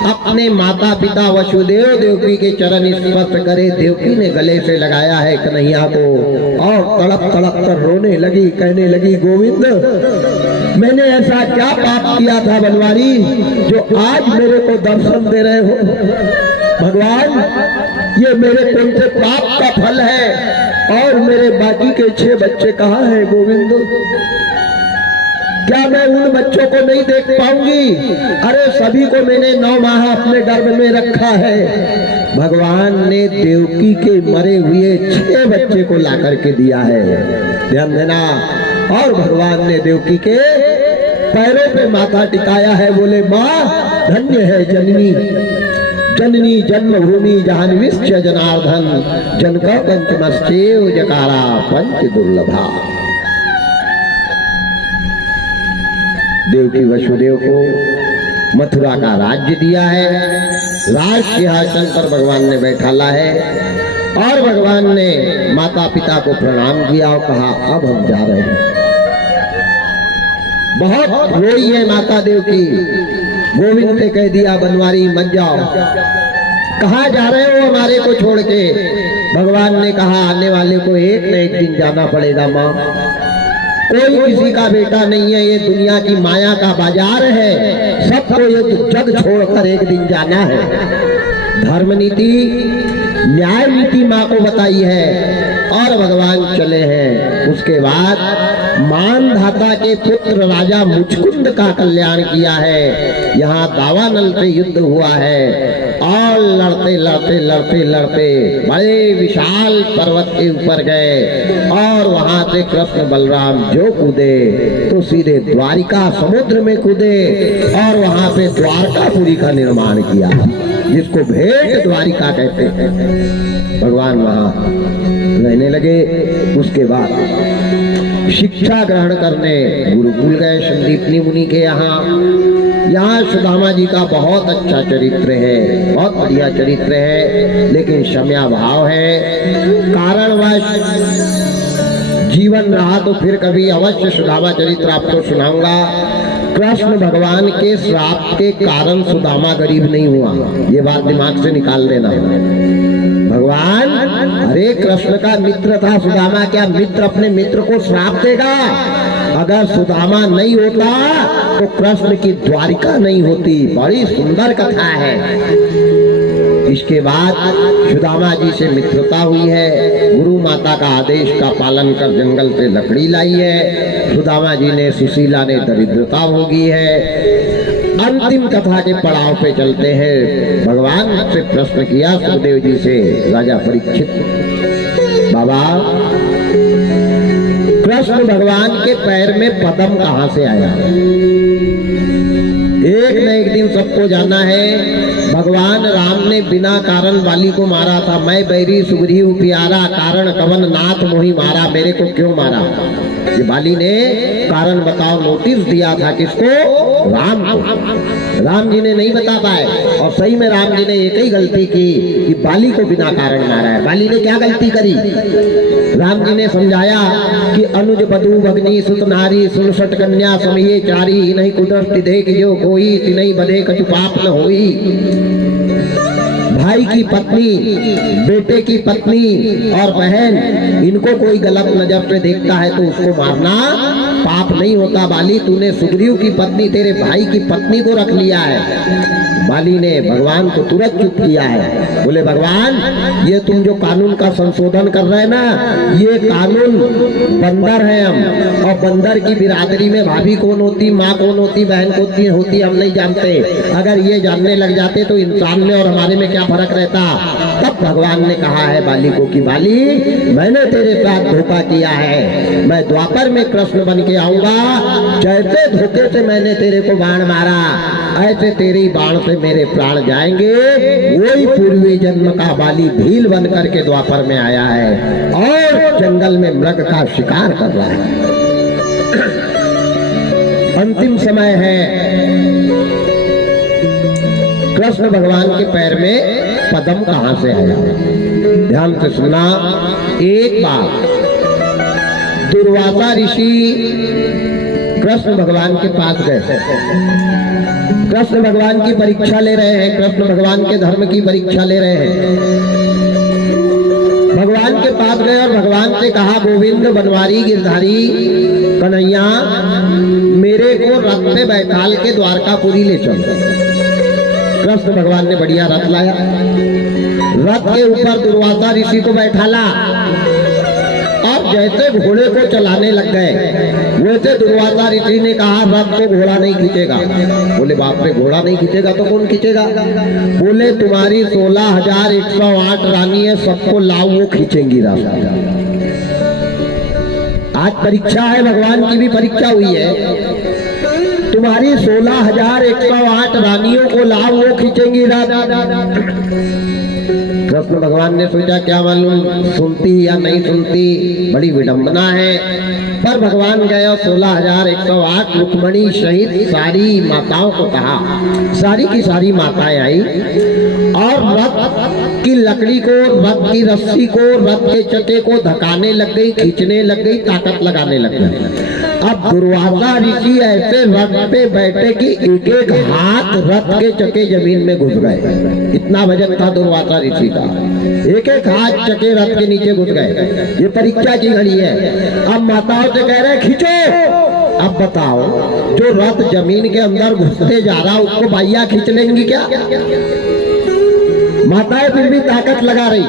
अपने माता पिता वसुदेव देवकी के चरण स्पर्श करे देवकी ने गले से लगाया है कन्हैया को और तड़प तड़प कर रोने लगी, कहने लगी, गोविंद मैंने ऐसा क्या पाप किया था बनवारी जो आज मेरे को दर्शन दे रहे हो। भगवान ये मेरे कौन से पाप का फल है और मेरे बाकी के 6 बच्चे कहाँ हैं गोविंद? क्या मैं उन बच्चों को नहीं देख पाऊंगी? अरे सभी को मैंने 9 माह अपने गर्भ में रखा है। भगवान ने देवकी के मरे हुए 6 बच्चे को ला करके दिया है, ध्यान देना। और भगवान ने देवकी के पैरों पे माथा टिकाया है, बोले माँ धन्य है जननी, जननी जन्मभूमि जाह्नवीश्च जनार्दन जनक पंचमश्चेव जकारा पंच दुर्लभा। देवकी वसुदेव को मथुरा का राज्य दिया है, राज सिंहासन पर भगवान ने बैठाला है और भगवान ने माता पिता को प्रणाम किया और कहा अब हम जा रहे हैं। बहुत रोई है माता देवकी, गोविंद ने कह दिया बनवारी मत जाओ, कहाँ जा रहे हो हमारे को छोड़ के। भगवान ने कहा आने वाले को एक न एक दिन जाना पड़ेगा माँ, कोई किसी का बेटा नहीं है, ये दुनिया की माया का बाजार है, सबको ये जग छोड़कर एक दिन जाना है। धर्म नीति न्याय नीति माँ को बताई है और भगवान चले हैं। उसके बाद मानधाता के पुत्र राजा मुचकुंद का कल्याण किया है। यहाँ दावानल पे युद्ध हुआ है और लड़ते लड़ते लड़ते लड़ते बड़े विशाल पर्वत के ऊपर गए और वहां से कृष्ण बलराम जो कूदे तो सीधे द्वारिका समुद्र में कूदे और वहां पे द्वारकापुरी का निर्माण किया, जिसको भेंट द्वारिका कहते हैं। भगवान वहां रहने लगे। उसके बाद शिक्षा ग्रहण करने गुरुकुल गए संदीपनी मुनि के यहाँ सुदामा जी का बहुत अच्छा चरित्र है, बहुत बढ़िया चरित्र है, लेकिन समयाभाव है, कारणवश जीवन रहा तो फिर कभी अवश्य सुदामा चरित्र आपको सुनाऊंगा। कृष्ण भगवान के श्राप के कारण सुदामा गरीब नहीं हुआ, ये बात दिमाग से निकाल देना। भगवान अरे कृष्ण का मित्र था सुदामा, क्या मित्र अपने मित्र को श्राप देगा? अगर सुदामा नहीं होता तो कृष्ण की द्वारिका नहीं होती। बड़ी सुंदर कथा है। इसके बाद सुदामा जी से मित्रता हुई है, गुरु माता का आदेश का पालन कर जंगल से लकड़ी लाई है। सुदामा जी ने सुशीला ने दरिद्रता भोगी है। अंतिम कथा के पड़ाव पे चलते हैं। भगवान से प्रश्न किया सुखदेव जी से राजा परीक्षित, बाबा कृष्ण भगवान के पैर में पद्म कहाँ से आया? एक न एक दिन सबको जाना है। भगवान राम ने बिना कारण बाली को मारा था। मैं बैरी सुग्रीव प्यारा, कारण कवन नाथ मोहि मारा। मेरे को क्यों मारा? ये बाली ने कारण बताओ नोटिस दिया था किसको? राम को। राम जी ने नहीं बता पाए और सही में राम जी ने एक ही गलती की कि बाली को बिना कारण मारा है। बाली ने क्या गलती करी? राम जी ने समझाया कि अनुज बधू भगनी सुत नारी सुनसठ कन्या समये चारी, नहीं कुदरती देख जो कोई तिनई बधे कछु पाप न होई। भाई की पत्नी, बेटे की पत्नी और बहन, इनको कोई गलत नजर से देखता है तो उसको मारना पाप नहीं होता। बाली तूने सुग्रीव की पत्नी, तेरे भाई की पत्नी को रख लिया है। बाली ने भगवान को तुरंत चुप किया है। बोले भगवान ये तुम जो कानून का संशोधन कर रहे हैं ना, ये कानून बंदर है हम, और बंदर की बिरादरी में भाभी कौन होती, माँ कौन होती, बहन कौन होती हम नहीं जानते। अगर ये जानने लग जाते तो इंसान में और हमारे में क्या फर्क रहता? तब भगवान ने कहा है बाली को कि बाली मैंने तेरे साथ धोखा किया है, मैं द्वापर में कृष्ण बन के आऊंगा। जैसे धोखे से मैंने तेरे को बाण मारा, ऐसे तेरे ही बाण से मेरे प्राण जाएंगे। वही पूर्वी जन्म का बाली भील बन करके द्वापर में आया है और जंगल में मृग का शिकार कर रहा है। अंतिम समय है। कृष्ण भगवान के पैर में पद्म कहां से आया? ध्यान से सुनना। एक बार दुर्वासा ऋषि कृष्ण भगवान के पास गए। कृष्ण भगवान की परीक्षा ले रहे हैं, कृष्ण भगवान के धर्म की परीक्षा ले रहे हैं। भगवान के पास गए और भगवान से कहा गोविंद बनवारी गिरधारी कन्हैया मेरे को रथ पे बैठाल के द्वारकापुरी ले चलो। कृष्ण भगवान ने बढ़िया रथ लाया, रथ के ऊपर दुर्वासा ऋषि को बैठाला और जैसे घोड़े को चलाने लग गए वैसे दुर्वासा ऋषि ने कहा रथ को घोड़ा नहीं खींचेगा। बोले बाप रे घोड़ा नहीं खींचेगा तो कौन खींचेगा? बोले तुम्हारी 16,108 रानी है, सबको लाओ वो खींचेंगी रास्ता। आज परीक्षा है, भगवान की भी परीक्षा हुई है। तुम्हारी 16,108 रानियों को लाभ वो खींचेंगी रात। कृष्ण भगवान ने सोचा क्या मालूम सुनती या नहीं सुनती, बड़ी विडंबना है। पर भगवान गए और 16,108 रुक्मणी सहित सारी माताओं को कहा, सारी की सारी माताएं आई और रथ की लकड़ी को, रथ की रस्सी को, रथ के चके को धकाने लग गई, खींचने लग गई, ताकत लगाने लग गई। अब दुर्वासा ऋषि ऐसे रथ पे बैठे कि एक एक हाथ रथ के चके जमीन में घुस गए। इतना वजन था दुर्वासा ऋषि का, एक एक हाथ चके रथ के नीचे घुस गए। ये परीक्षा की घड़ी है। अब माताओं से कह रहे खींचो। अब बताओ, जो रथ जमीन के अंदर घुसते जा रहा उसको बाइया खींच लेंगी क्या? माताएं फिर भी ताकत लगा रही।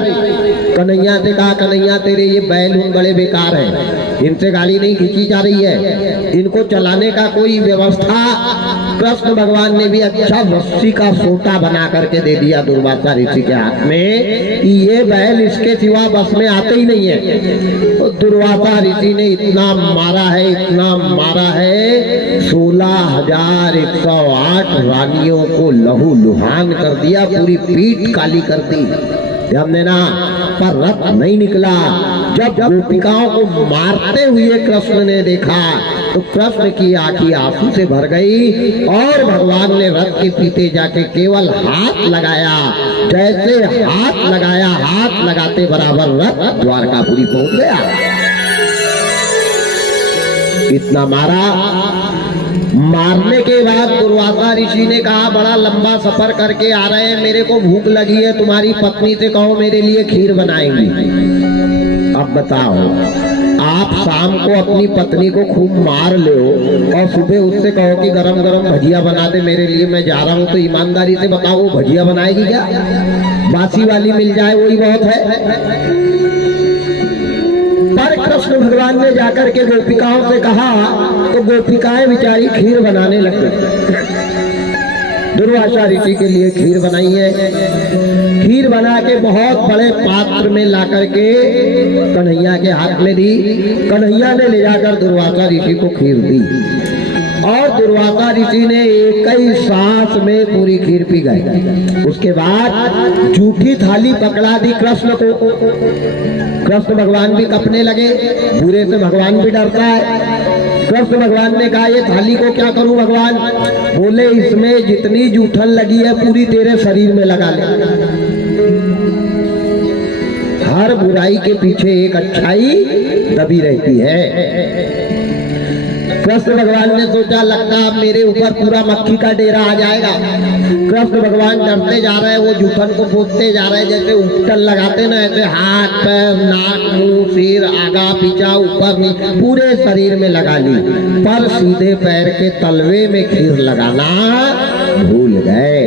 कन्हैया से कहा, कन्हैया तेरे ये बैल बड़े बेकार हैं, इनसे गाड़ी नहीं खींची जा रही है, इनको चलाने का कोई व्यवस्था। कृष्ण भगवान ने भी अच्छा रस्सी का सोटा बना करके दे दिया दुर्वासा ऋषि के हाथ में कि ये बैल इसके सिवा बस में आते ही नहीं है। तो दुर्वासा ऋषि ने इतना मारा है, इतना मारा है, 16,108 रानियों को लहू लुहान कर दिया, पूरी पीठ काली कर दी। ध्यान देना, पर रथ नहीं निकला। जब गोपिकाओं को मारते हुए कृष्ण ने देखा तो कृष्ण की आंखें आंसू से भर गई और भगवान ने रथ के पीछे जाके केवल हाथ लगाया। जैसे हाथ लगाया, हाथ लगाते बराबर रथ द्वारकापुरी पहुंच गया। इतना मारा। मारने के बाद दुर्वासा ऋषि ने कहा, बड़ा लंबा सफर करके आ रहे हैं, मेरे को भूख लगी है, तुम्हारी पत्नी से कहो मेरे लिए खीर बनाएंगी। अब बताओ, आप शाम को अपनी पत्नी को खूब मार लो और सुबह उससे कहो कि गरम गरम भजिया बना दे मेरे लिए, मैं जा रहा हूं, तो ईमानदारी से बताओ वो भजिया बनाएगी क्या? बासी वाली मिल जाए वही बहुत है। पर कृष्ण भगवान ने जाकर के गोपिकाओं से कहा तो गोपिकाएं बेचारी खीर बनाने लग गई। दुर्वासा ऋषि के लिए खीर बनाई है। खीर बना के बहुत बड़े पात्र में ला करके कन्हैया के हाथ में दी। कन्हैया ने ले जाकर दुर्वासा ऋषि को खीर दी और दुर्वासा ऋषि ने एक ही सांस में पूरी खीर पी गए। उसके बाद झूठी थाली पकड़ा दी कृष्ण को। कृष्ण भगवान भी कपने लगे, बुरे से भगवान भी डरता है। कृष्ण भगवान ने कहा, ये थाली को क्या करूं भगवान? बोले, इसमें जितनी जूठन लगी है पूरी तेरे शरीर में लगा ले। हर बुराई के पीछे एक अच्छाई दबी रहती है। कृष्ण भगवान ने सोचा, लगता अब मेरे ऊपर पूरा मक्खी का डेरा आ जाएगा। कृष्ण भगवान डरते जा रहे हैं, वो जूठन को पोतते जा रहे हैं, जैसे उपटन लगाते ना, ऐसे हाथ पैर नाक मुंह सिर आगा पीछा ऊपर नीचे पूरे शरीर में लगा ली। पर सीधे पैर के तलवे में खीर लगाना भूल गए।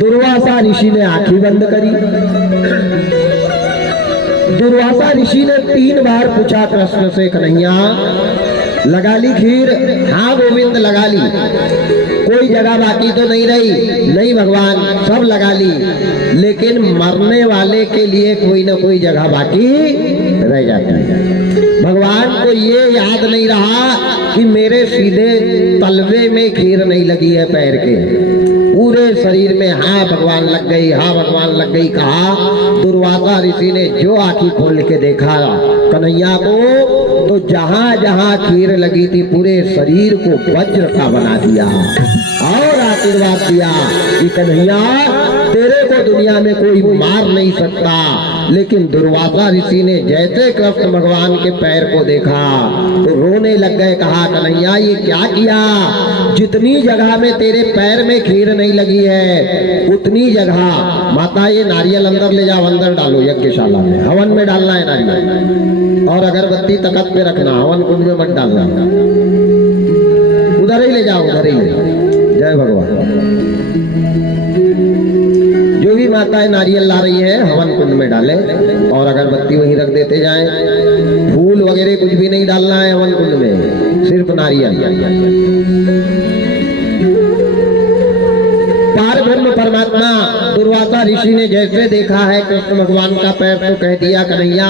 दुर्वासा ऋषि ने आंखें बंद करी। दुर्वासा ऋषि ने 3 बार पूछा कृष्ण से, कन्हैया लगा ली खीर? हाँ गोविंद लगा ली। कोई जगह बाकी तो नहीं रही? नहीं भगवान, सब लगा ली, लेकिन मरने वाले के लिए कोई ना कोई जगह बाकी रह जाती है। भगवान को ये याद नहीं रहा कि मेरे सीधे तलवे में खीर नहीं लगी है, पैर के पूरे शरीर में। हाँ भगवान लग गई, हाँ भगवान लग गई कहा। दुर्वासा ऋषि ने जो आंखें खोल के देखा कन्हैया को, तो जहां जहां खीर लगी थी पूरे शरीर को वज्र का बना दिया और आशीर्वाद दिया कि कन्हैया तेरे को दुनिया में कोई मार नहीं सकता। लेकिन दुर्वासा ऋषि ने जैसे कृष्ण भगवान के पैर को देखा तो रोने लग गए। कहा, कन्हैया ये क्या किया? जितनी जगह में तेरे पैर में खीर नहीं लगी है उतनी जगह माता ये नारियल अंदर ले जाओ, अंदर डालो यज्ञशाला में, हवन में डालना है नारियल, और अगरबत्ती तख्त पे रखना, हवन कुंड में मत डालना, उधर ही ले जाओ, उधर ही। जय भगवान। जो भी माताएं नारियल ला रही है हवन कुंड में डाले और अगरबत्ती वहीं रख देते जाएं। फूल वगैरह कुछ भी नहीं डालना है हवन कुंड में, सिर्फ नारियल। पार ब्रह्म परमात्मा दुर्वासा दुर्वासा ऋषि ने जैसे देखा है कृष्ण भगवान का पैर, तो कह दिया कन्हैया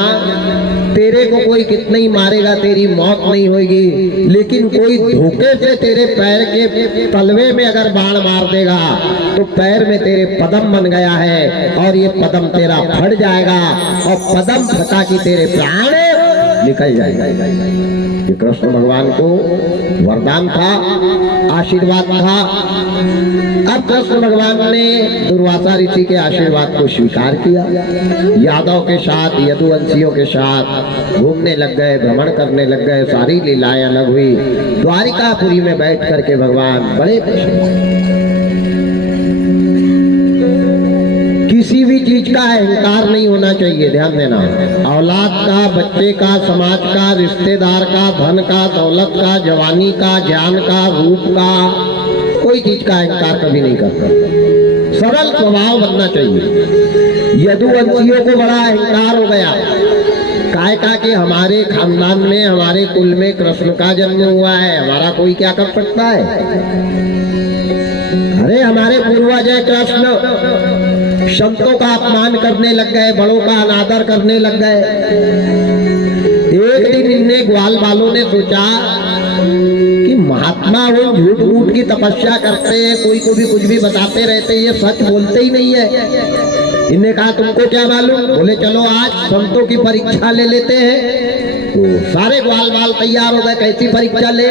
तेरे को कोई कितना ही मारेगा तेरी मौत नहीं होगी, लेकिन कोई धोखे से तेरे पैर के तलवे में अगर बाण मार देगा तो पैर में तेरे पदम बन गया है और ये पदम तेरा फट जाएगा और पदम फटा कि तेरे प्राण निकल जाएगा। ये कृष्ण भगवान को वरदान था, आशीर्वाद था। अब कृष्ण भगवान ने दुर्वासा ऋषि के आशीर्वाद को स्वीकार किया, यादव के साथ यदुवंशियों के साथ घूमने लग गए, भ्रमण करने लग गए, सारी लीलाएं अलग हुई। द्वारिकापुरी में बैठ करके भगवान बड़े किसी भी चीज का अहंकार नहीं होना चाहिए, ध्यान देना। औलाद का, बच्चे का, समाज का, रिश्तेदार का, धन का, दौलत का, जवानी का, ज्ञान का, रूप का, कोई चीज का अहंकार कभी नहीं करता। सरल स्वभाव बनना चाहिए। यदुवंशियों को बड़ा अहंकार हो गया, काय का कि हमारे खानदान में, हमारे कुल में कृष्ण का जन्म हुआ है, हमारा कोई क्या कर सकता है। अरे हमारे पूर्वज है कृष्ण। संतों का अपमान करने लग गए, बड़ों का अनादर करने लग गए। एक दिन इनने ग्वाल वालों ने सोचा कि महात्मा वो झूठ मूठ की तपस्या करते हैं, कोई को भी कुछ भी बताते रहते हैं, ये सच बोलते ही नहीं है। इनने कहा तुमको क्या मालूम? बोले चलो आज संतों की परीक्षा ले लेते हैं। तो सारे ग्वाल वाल तैयार हो गए, कैसी परीक्षा ले?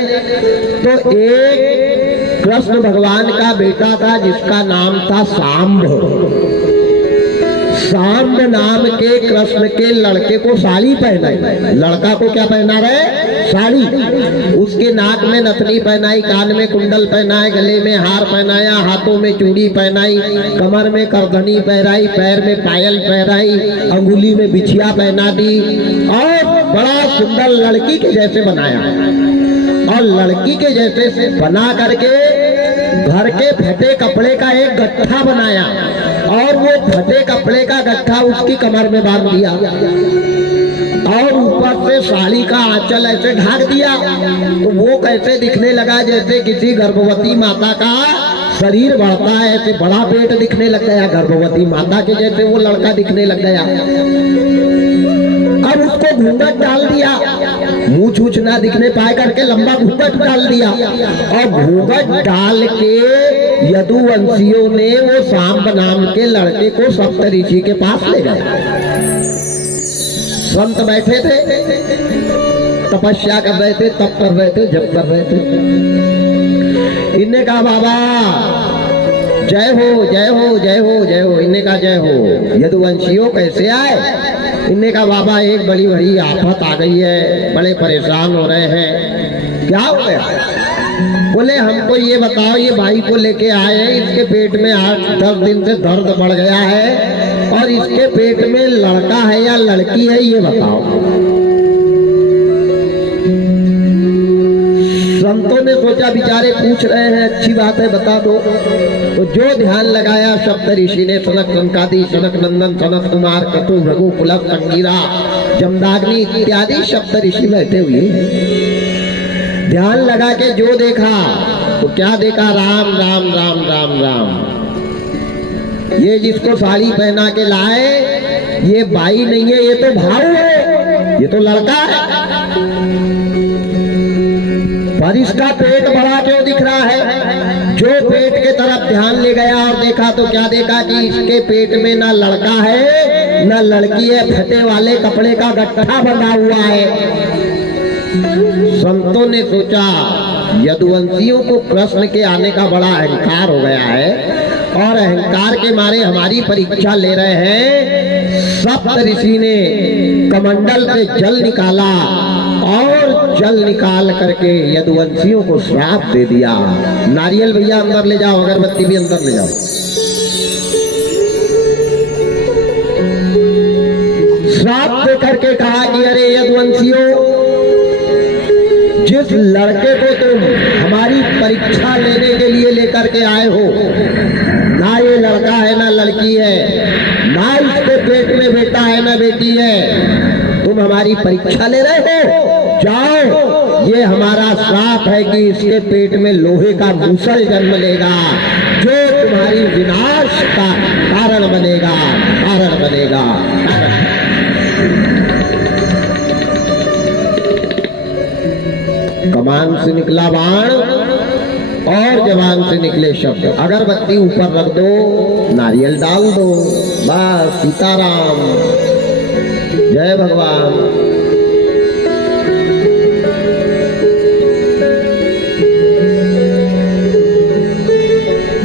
तो एक कृष्ण भगवान का बेटा था जिसका नाम था सांब। सांब नाम के कृष्ण के लड़के को साड़ी पहनाई। लड़का को क्या पहना रहे? साड़ी। उसके नाक में नथनी पहनाई, कान में कुंडल पहनाए, गले में हार पहनाया, हाथों में चूड़ी पहनाई, कमर में करधनी पहनाई, पैर में पायल पहनाई, अंगुली में बिछिया पहना दी और बड़ा सुंदर लड़की के जैसे बनाया। और लड़की के जैसे से बना करके घर के फटे कपड़े का एक गट्ठा बनाया और वो फटे कपड़े का गट्ठा उसकी कमर में बांध दिया और ऊपर से साड़ी का आंचल ऐसे ढाक दिया। तो वो कैसे दिखने लगा जैसे किसी गर्भवती माता का शरीर बढ़ता है, ऐसे बड़ा पेट दिखने लग गया गर्भवती माता के जैसे वो लड़का दिखने लग गया। अब उसको घूंघट डाल दिया, मुंह छूछ ना दिखने पाए करके लंबा घूंघट डाल दिया और घूंघट डाल के यदुवंशियों ने वो सांब नाम के लड़के को सप्तऋषि के पास ले गए। संत बैठे थे, तपस्या कर रहे थे, तप कर रहे थे, जप कर रहे थे। इनने कहा बाबा जय हो जय हो जय हो जय हो। इनने कहा जय हो। यदुवंशियों कैसे आए? इनने कहा बाबा एक बड़ी बड़ी आफत आ गई है, बड़े परेशान हो रहे हैं। क्या हो गया? बोले हमको ये बताओ, ये भाई को लेके आए हैं, इसके पेट में 8-10 दिन से दर्द बढ़ गया है और इसके पेट में लड़का है या लड़की है ये बताओ। संतों ने सोचा बेचारे पूछ रहे हैं, अच्छी बात है बता दो। तो जो ध्यान लगाया सप्तऋषि ने, सनक संकादि, सनक नंदन, सनत कुमार, कटु, भृगु, पुलक, अंगिरा, जमदाग्नि इत्यादि सप्तऋषि बैठे हुए ध्यान लगा के जो देखा तो क्या देखा? राम राम राम राम राम। ये जिसको साड़ी पहना के लाए ये बाई नहीं है, ये तो भाऊ है, ये तो लड़का है। पर इसका पेट बड़ा क्यों दिख रहा है? जो पेट के तरफ ध्यान ले गया और देखा तो क्या देखा कि इसके पेट में ना लड़का है ना लड़की है, फटे वाले कपड़े का गट्ठा बना हुआ है। संतों ने सोचा यदुवंशियों को कृष्ण के आने का बड़ा अहंकार हो गया है और अहंकार के मारे हमारी परीक्षा ले रहे हैं। सप्तऋषि ने कमंडल से जल निकाला और जल निकाल करके यदुवंशियों को श्राप दे दिया। नारियल भैया अंदर ले जाओ, अगरबत्ती भी अंदर ले जाओ। श्राप दे करके कहा कि अरे यदुवंशियों, जिस लड़के को तुम हमारी परीक्षा लेने के लिए लेकर के आए हो, ना ये लड़का है ना लड़की है, ना इसके पेट में बेटा है ना बेटी है, तुम हमारी परीक्षा ले रहे हो। जाओ, ये हमारा श्राप है कि इसके पेट में लोहे का मूसल जन्म लेगा जो तुम्हारी विनाश का कारण कमान से निकला बाण और जबान से निकले शब्द। अगरबत्ती ऊपर रख दो, नारियल डाल दो, बस सीताराम, जय भगवान।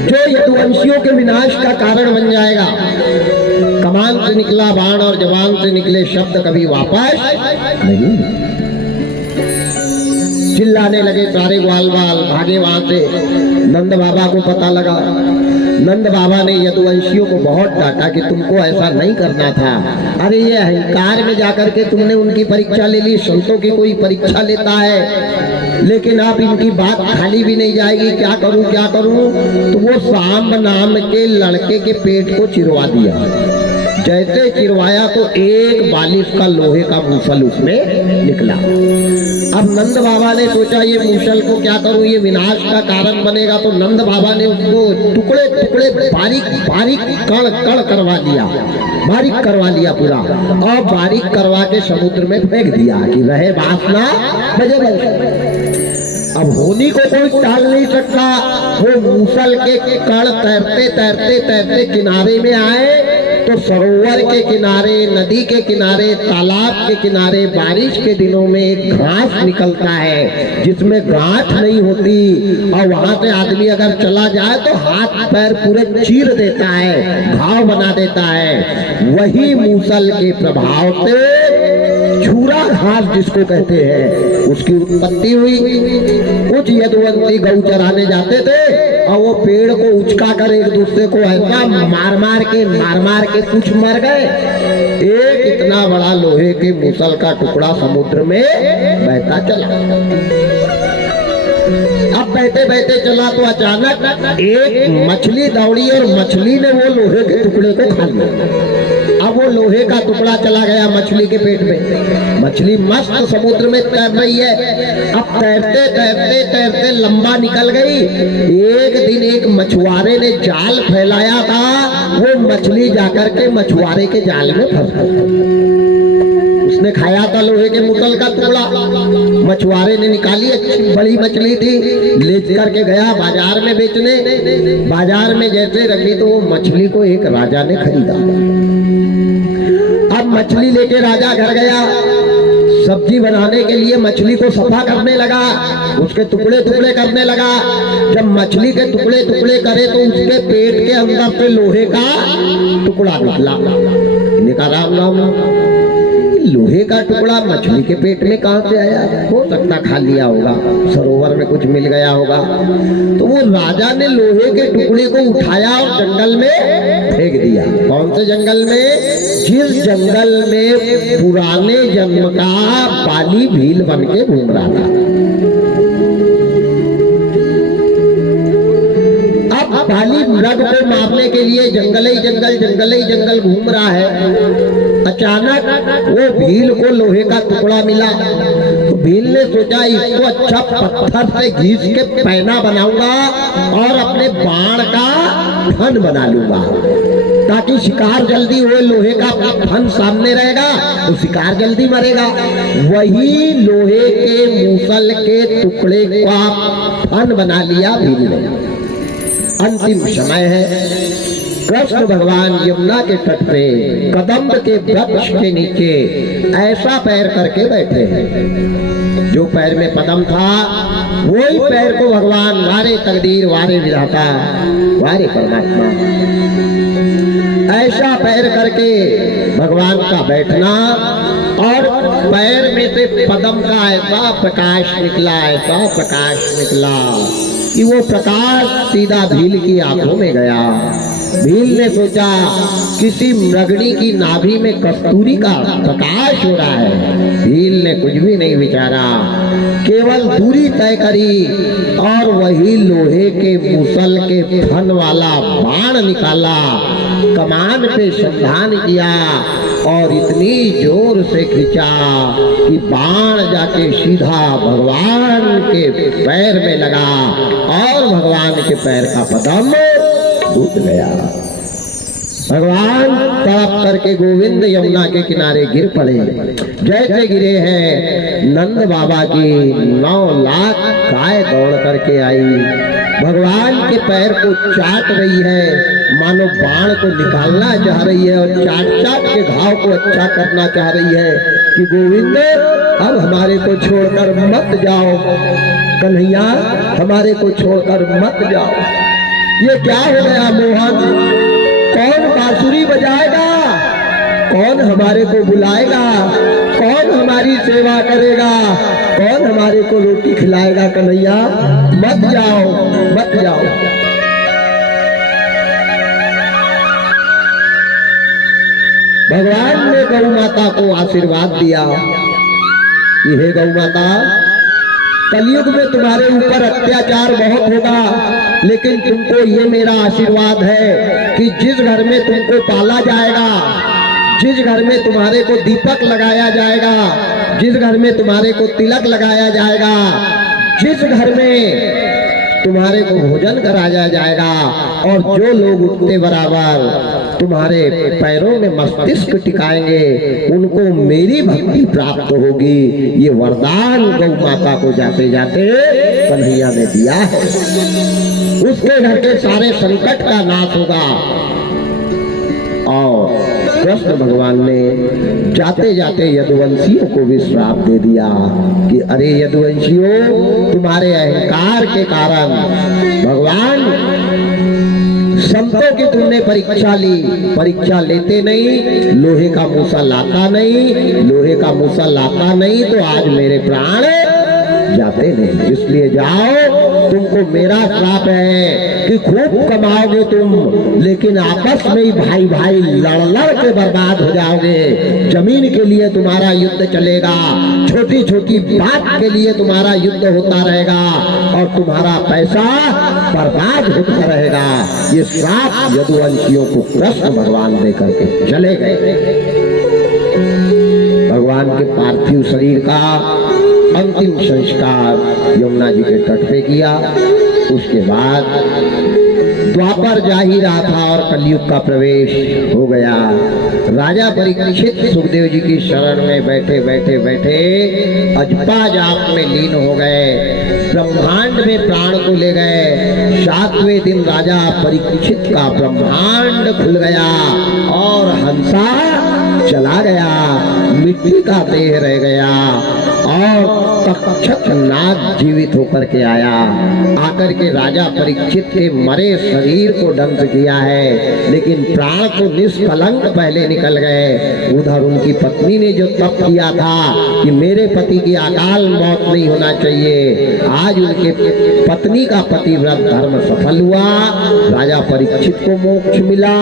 जो यदुवंशियों के विनाश का कारण बन जाएगा, कमान से निकला बाण और जबान से निकले शब्द कभी वापस नहीं। चिल्लाने लगे सारे ग्वाल बाल, भागे वहां से। नंद बाबा को पता लगा। नंद बाबा ने यदुवंशियों को बहुत डांटा कि तुमको ऐसा नहीं करना था। अरे ये अहंकार में जाकर के तुमने उनकी परीक्षा ले ली। संतों की कोई परीक्षा लेता है, लेकिन आप इनकी बात खाली भी नहीं जाएगी। क्या करूं क्या करूं, तो वो सांब नाम के लड़के के पेट को चिरवा दिया। जैसे चिरवाया तो एक बालिश का लोहे का मूसल उसमें निकला। अब नंद बाबा ने सोचा ये मूसल को क्या करूं, ये विनाश का कारण बनेगा। तो नंद बाबा ने उसको टुकड़े टुकड़े बारीक बारीक कण कण करवा दिया, बारीक करवा लिया पूरा, और बारीक करवा के समुद्र में फेंक दिया कि रहे वासना बजे बजे। अब होनी को कोई टाल नहीं सकता। वो मूसल के कण तैरते तैरते तैरते किनारे में आए तो सरोवर के किनारे, नदी के किनारे, तालाब के किनारे बारिश के दिनों में एक घास निकलता है जिसमें गांठ नहीं होती, और वहां से आदमी अगर चला जाए तो हाथ पैर पूरे चीर देता है, घाव बना देता है। वही मूसल के प्रभाव से छुरा घास जिसको कहते हैं उसकी उत्पत्ति हुई। कुछ यदुवंशी गौ चराने जाते थे और वो पेड़ को उचका कर एक दूसरे को ऐसा मार मार के कुछ मर गए। एक इतना बड़ा लोहे के मूसल का टुकड़ा समुद्र में बहता चला। अब बहते बहते चला तो अचानक एक मछली दौड़ी और मछली ने वो लोहे के टुकड़े को खा लिया। अब वो लोहे का टुकड़ा चला गया मछली के पेट में। मछली मस्त समुद्र में तैर रही है। अब तैरते तैरते तैरते लंबा निकल गई। एक दिन एक मछुआरे ने जाल फैलाया था, वो मछली जाकर के मछुआरे के जाल में फंस गई। उसने खाया था लोहे के मूसल का टुकड़ा, मछुआरे ने निकाली, अच्छी बड़ी मछली थी, ले करके गया बाजार में बेचने। बाजार में जैसे रखी तो वो मछली को एक राजा ने खरीदा। अब मछली लेके राजा घर गया, सब्जी बनाने के लिए मछली को सफा करने लगा, उसके टुकड़े टुकड़े करने लगा। जब मछली के टुकड़े टुकड़े करे तो उसके पेट के अंदर से लोहे का टुकड़ा निकला। निकला राम राम, लोहे का टुकड़ा मछली के पेट में कहां से आया? हो सकता खा लिया होगा, सरोवर में कुछ मिल गया होगा। तो वो राजा ने लोहे के टुकड़े को उठाया और जंगल में फेंक दिया। कौन से जंगल में? जिस जंगल में पुराने जन्म का बाली भील बन के घूम रहा था। अब बाली मृग को मारने के लिए जंगल ही जंगल घूम रहा है। अचानक वो भील को लोहे का टुकड़ा मिला। तो भील ने सोचा इसको अच्छा पत्थर से घींच के पैना बनाऊंगा और अपने बाण का फन बना लूंगा, ताकि शिकार जल्दी हो। लोहे का फन सामने रहेगा तो शिकार जल्दी मरेगा। वही लोहे के मूसल के टुकड़े का फन बना लिया भील ने। अंतिम समय है। कृष्ण भगवान यमुना के तट पे कदम्ब के वृक्ष के नीचे ऐसा पैर करके बैठे हैं। जो पैर में पदम था वही पैर को भगवान वारे तकदीर, वारे विधाता, वारे परमात्मा, ऐसा पैर करके भगवान का बैठना और पैर में से पदम का ऐसा प्रकाश निकला कि वो प्रकाश सीधा भील की आंखों में गया। भील ने सोचा किसी मृगणी की नाभि में कस्तूरी का प्रकाश हो रहा है। भील ने कुछ भी नहीं विचारा, केवल दूरी तय करी और वही लोहे के मूसल के फन वाला बाण निकाला, कमान पे संधान किया और इतनी जोर से खींचा कि बाण जाके सीधा भगवान के पैर में लगा और भगवान के पैर का पदम टूट गया। भगवान तड़प करके गोविंद यमुना के किनारे गिर पड़े। जैसे गिरे हैं नंद बाबा की 9 लाख गाय दौड़ करके आई, भगवान के पैर को चाट रही है, मानो बाण को निकालना चाह रही है और चाट चाट के घाव को अच्छा करना चाह रही है कि गोविंद अब हमारे को छोड़कर मत जाओ, कन्हैया हमारे को छोड़कर मत जाओ। ये क्या हो गया मोहन? कौन बांसुरी बजाएगा? कौन हमारे को बुलाएगा? कौन हमारी सेवा करेगा? कौन हमारे को रोटी खिलाएगा? कन्हैया मत जाओ, मत जाओ। भगवान ने गौ माता को आशीर्वाद दिया कि हे गौ माता, कलयुग में तुम्हारे ऊपर अत्याचार बहुत होगा, लेकिन तुमको ये मेरा आशीर्वाद है कि जिस घर में तुमको पाला जाएगा, जिस घर में तुम्हारे को दीपक लगाया जाएगा, जिस घर में तुम्हारे को तिलक लगाया जाएगा, जिस घर में तुम्हारे को भोजन कराया जाएगा और जो लोग उठते बराबर तुम्हारे पैरों में मस्तिष्क टिकाएंगे, उनको मेरी भक्ति प्राप्त होगी। ये वरदान गौ माता को जाते जाते कन्हैया ने दिया है। उसके घर के सारे संकट का नाश होगा। और कृष्ण भगवान ने जाते जाते यदुवंशियों को भी श्राप दे दिया कि अरे यदुवंशियों, तुम्हारे अहंकार के कारण भगवान संतों की तुमने परीक्षा ली, परीक्षा लेते नहीं, लोहे का मूसा लाता नहीं, लोहे का मूसा लाता नहीं तो आज मेरे प्राण जाते नहीं। इसलिए जाओ, तुमको मेरा श्राप है कि खूब कमाओगे तुम, लेकिन आपस में ही भाई भाई लड़ लड़ के बर्बाद हो जाओगे। जमीन के लिए तुम्हारा युद्ध चलेगा, छोटी छोटी बात के लिए तुम्हारा युद्ध होता रहेगा और तुम्हारा पैसा बर्बाद होता रहेगा। ये श्राप यदुवंशियों को कृष्ण भगवान दे करके चले गए। भगवान के पार्थिव शरीर का अंतिम संस्कार यमुना जी के तट पे किया। उसके बाद द्वापर जा ही रहा था और कलयुग का प्रवेश हो गया। राजा परीक्षित सुखदेव जी की शरण में बैठे बैठे बैठे अजपा जाप में लीन हो गए, ब्रह्मांड में प्राण को ले गए। 7वें दिन राजा परीक्षित का ब्रह्मांड खुल गया और हंसा चला गया, मिट्टी का देह रह गया और तक्षक नाग जीवित होकर के आया। आकर के राजा परीक्षित के मरे शरीर को दंश किया है, लेकिन प्राण को निष्कलंक पहले निकल गए। उधर उनकी पत्नी ने जो तप किया था कि मेरे पति की अकाल मौत नहीं होना चाहिए, आज उनके पत्नी का पतिव्रत धर्म सफल हुआ। राजा परीक्षित को मोक्ष मिला।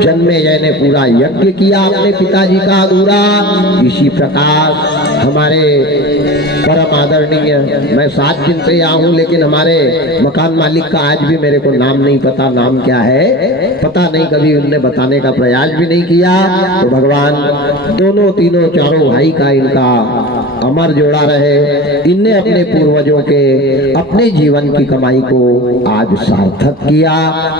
जन्मेजय ने पूरा यज्ञ किया अपने पिताजी का अधूरा। इसी प्रकार हमारे परम आदरणीय, मैं 7 दिन से यहाँ हूँ, लेकिन हमारे मकान मालिक का आज भी मेरे को नाम नहीं पता, नाम क्या है पता नहीं, कभी उनने बताने का प्रयास भी नहीं किया। तो भगवान दोनों तीनों चारों भाई का इनका अमर जोड़ा रहे। इनने अपने पूर्वजों के अपने जीवन की कमाई को आज सार्थक किया।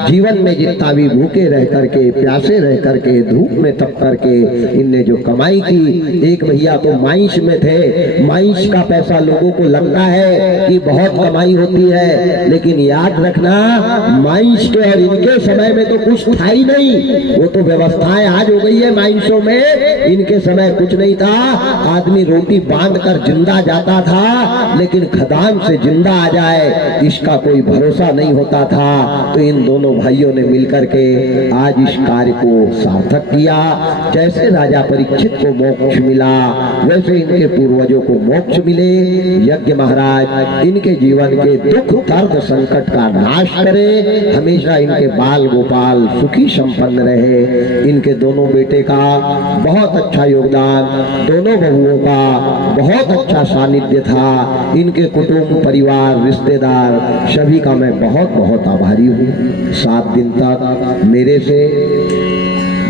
जीवन में जितना भी भूखे रह करके, प्यासे रह करके, धूप में तप करके इनने जो कमाई की, एक भैया तो माइंस में थे, माइंस का पैसा लोगों को लगता है कि बहुत कमाई होती है, लेकिन याद रखना माइंस के और इनके समय में तो कुछ था ही नहीं। वो तो व्यवस्थाएं आज हो गई है माइंसों में, इनके समय कुछ नहीं था। आदमी रोटी बांध कर जिंदा जाता था, लेकिन खदान से जिंदा आ जाए इसका कोई भरोसा नहीं होता था। तो इन दोनों भाइयों ने मिलकर के आज इस कार्य को सार्थक किया। जैसे राजा परीक्षित को मोक्ष मिला, वैसे इनके पूर्वजों को मोक्ष मिले। यज्ञ महाराज इनके जीवन के दुख दर्द संकट का नाश करे, हमेशा इनके बाल गोपाल सुखी संपन्न रहे। इनके दोनों बेटे का बहुत अच्छा योगदान, दोनों बहुओं का बहुत अच्छा सानिध्य था। इनके कुटुंब परिवार रिश्तेदार सभी का मैं बहुत बहुत आभारी हूँ। 7 दिन तक मेरे से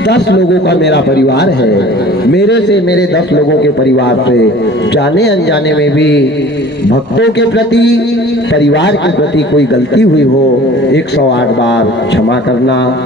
10 लोगों का मेरा परिवार है, मेरे से मेरे 10 लोगों के परिवार से जाने अनजाने में भी भक्तों के प्रति, परिवार के प्रति कोई गलती हुई हो 108 बार क्षमा करना।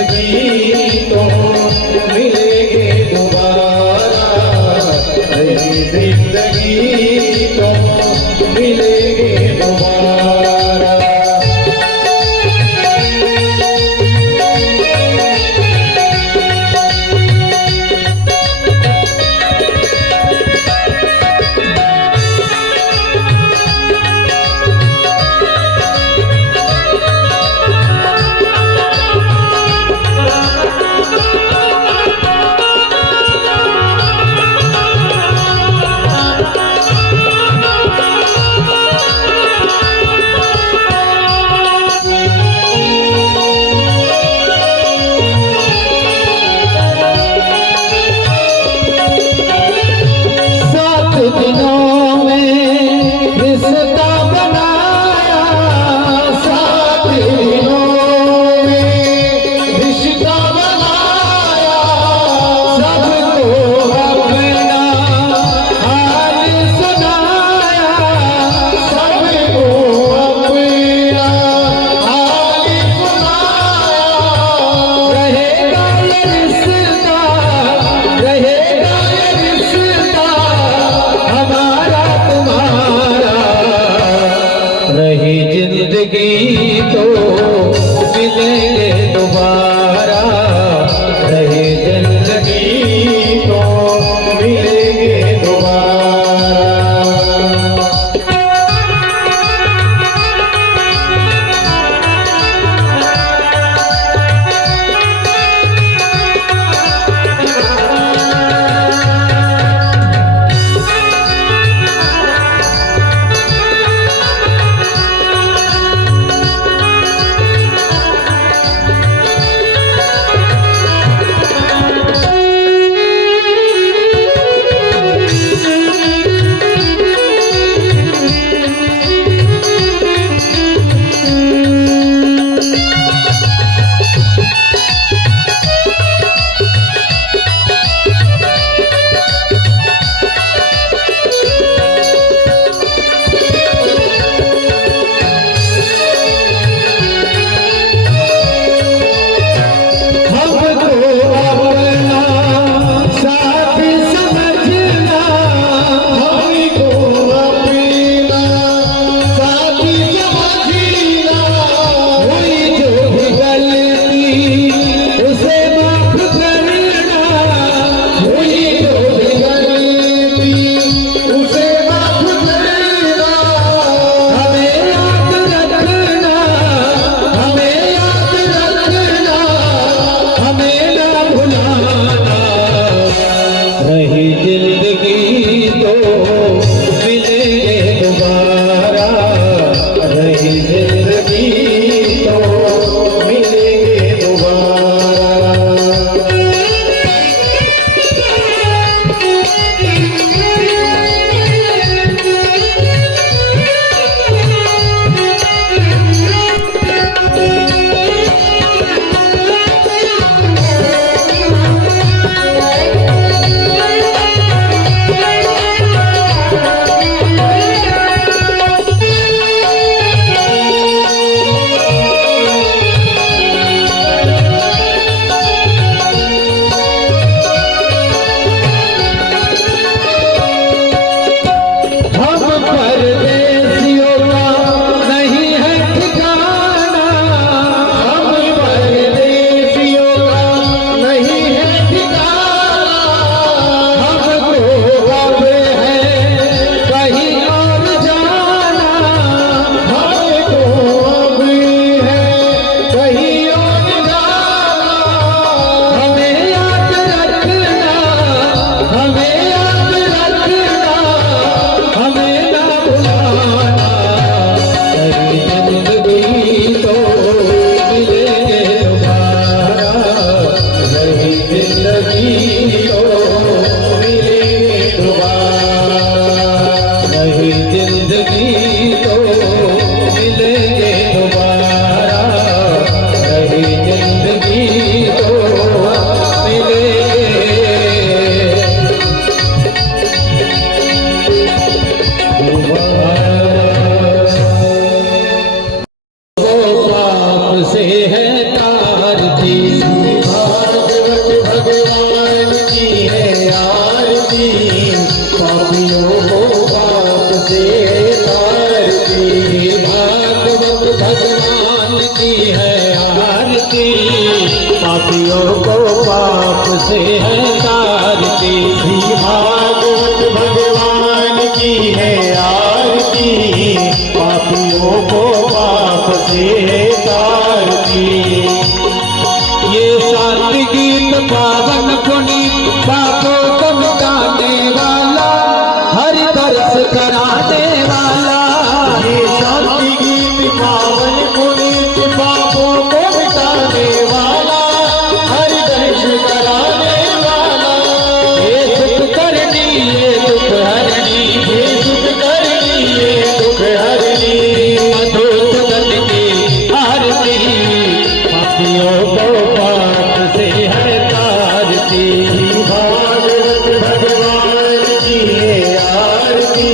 जिंदगी तो मिलेंगे दोबारा, रही जिंदगी तो मिलेंगे दोबारा। दिनों में रिश्ता बनाया, 7 दिनों में रिश्ता बनाया, सबको अपना हाल सुनाया, सबको अपना हाल सुनाया। रहेगा ये रिश्ता, रहेगा ये रिश्ता हमारा तुम्हारा, रही जिंदगी तो मिलेंगे दोबारा, रही जिंदगी तो मिलेंगे दोबारा। रही जिंदगी तो मिलेंगे दोबारा, रही जिंदगी तो मिलेंगे दोबारा। से है तार थी। की है आरती, पापियों को पाप से है तारती। श्री भागवत भगवान की है आरती, पापियों को पाप से है तारती। ये सात गीत पावन पुनीत, पापों को मिटाने वाला, हरि दर्श कराने वाला। ये सात गीत पावन पुनीत, पापों को मिटाने वाला, हरि दर्श कराने वाला। ये सुख करनी ये दुख हरनी, ये सुख करनी ये दुख हरनी। मधुर सुगंध की आरती, पापियों को पाप से है तारती। भागवत भगवान की है आरती,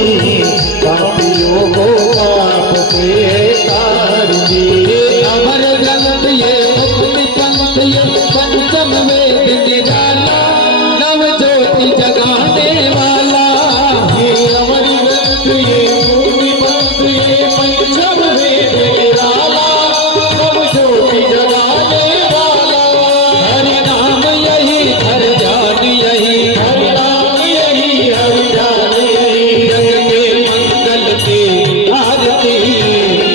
पापियों को पाप से है तारती। ये अमर ग्रंथ ये मुक्ति पंथ ये पंचम वेद निराला, नव ज्योति जगाने वाला। ये अमर ग्रंथ ये मुक्ति पंथ ये पंचम वेद निराला, नव ज्योति जगाने वाला। हरि नाम यही हर जान यही, हरि नाम यही हर जान यही। जग के मंगल की आरती,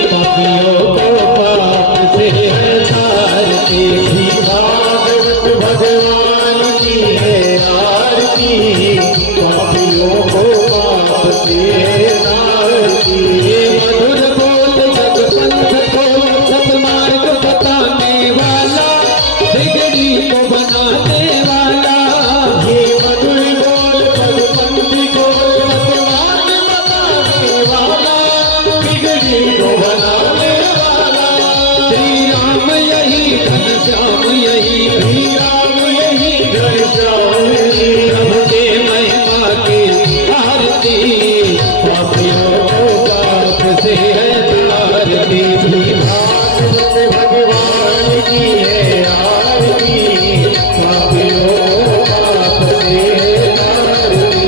पापियों को पाप से है तारती। श्री भागवत भगवान की है आरती, पापियों को पाप से है तारती। ये मधुर बोल जग पंथ को सतमार्ग बताने वाला, बिगड़ी को बनाने वाला। ये मधुर बोल पद पंथी को सतमार्ग बताने वाला, बिगड़ी को बनाने वाला। श्री राम यही घनश्याम यही, श्री राम यही घनश्याम यही। प्रभु के महिमा की आरती, पापियों को पाप से है तारती। श्री भागवत भगवान की है आरती, पापियों को पाप से है तारती।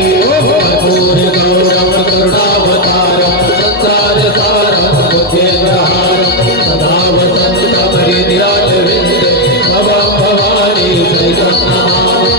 कर्पूर गौरम करुणावतारम, संसार सारम बुद्धिप्रहारम, सदा वसन्तं हृदयारविन्दे भवं भवानी शरणं नमामि।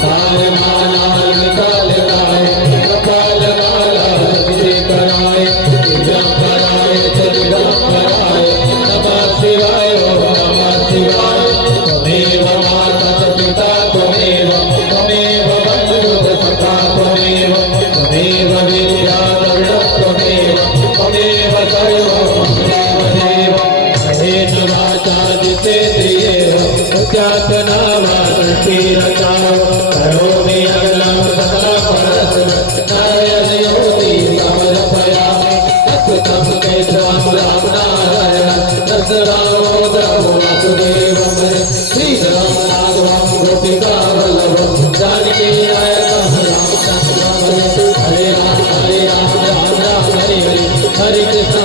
तारमालाल निकाल गाय, कपाल माला रवि कराय, दिगंबराय च दिगंबराय, नमः शिवाय ओम नमः शिवाय। त्वमेव माता च पिता त्वमेव, त्वमेव बन्धुः सखा त्वमेव, त्वमेव विद्या वरदः त्वमेव, त्वमेव सर्वं त्वमेव। महेश वाचा जितेन्द्रियेण प्रत्यात्मना वा सृष्टिरचना, करोमि अखिलं सकलं परस्मै नारायण योगी समर्पयामि। तत्त्वं केशवं रामनारायणं दशरामोदरं वासुदेवं, श्रीधरं राघवं गोपिकावल्लभं, जानकीनायकं रामचन्द्रं। हरे राम राम राम हरे हरे, हरे कृष्ण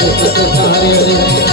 कृष्ण कृष्ण हरे हरे।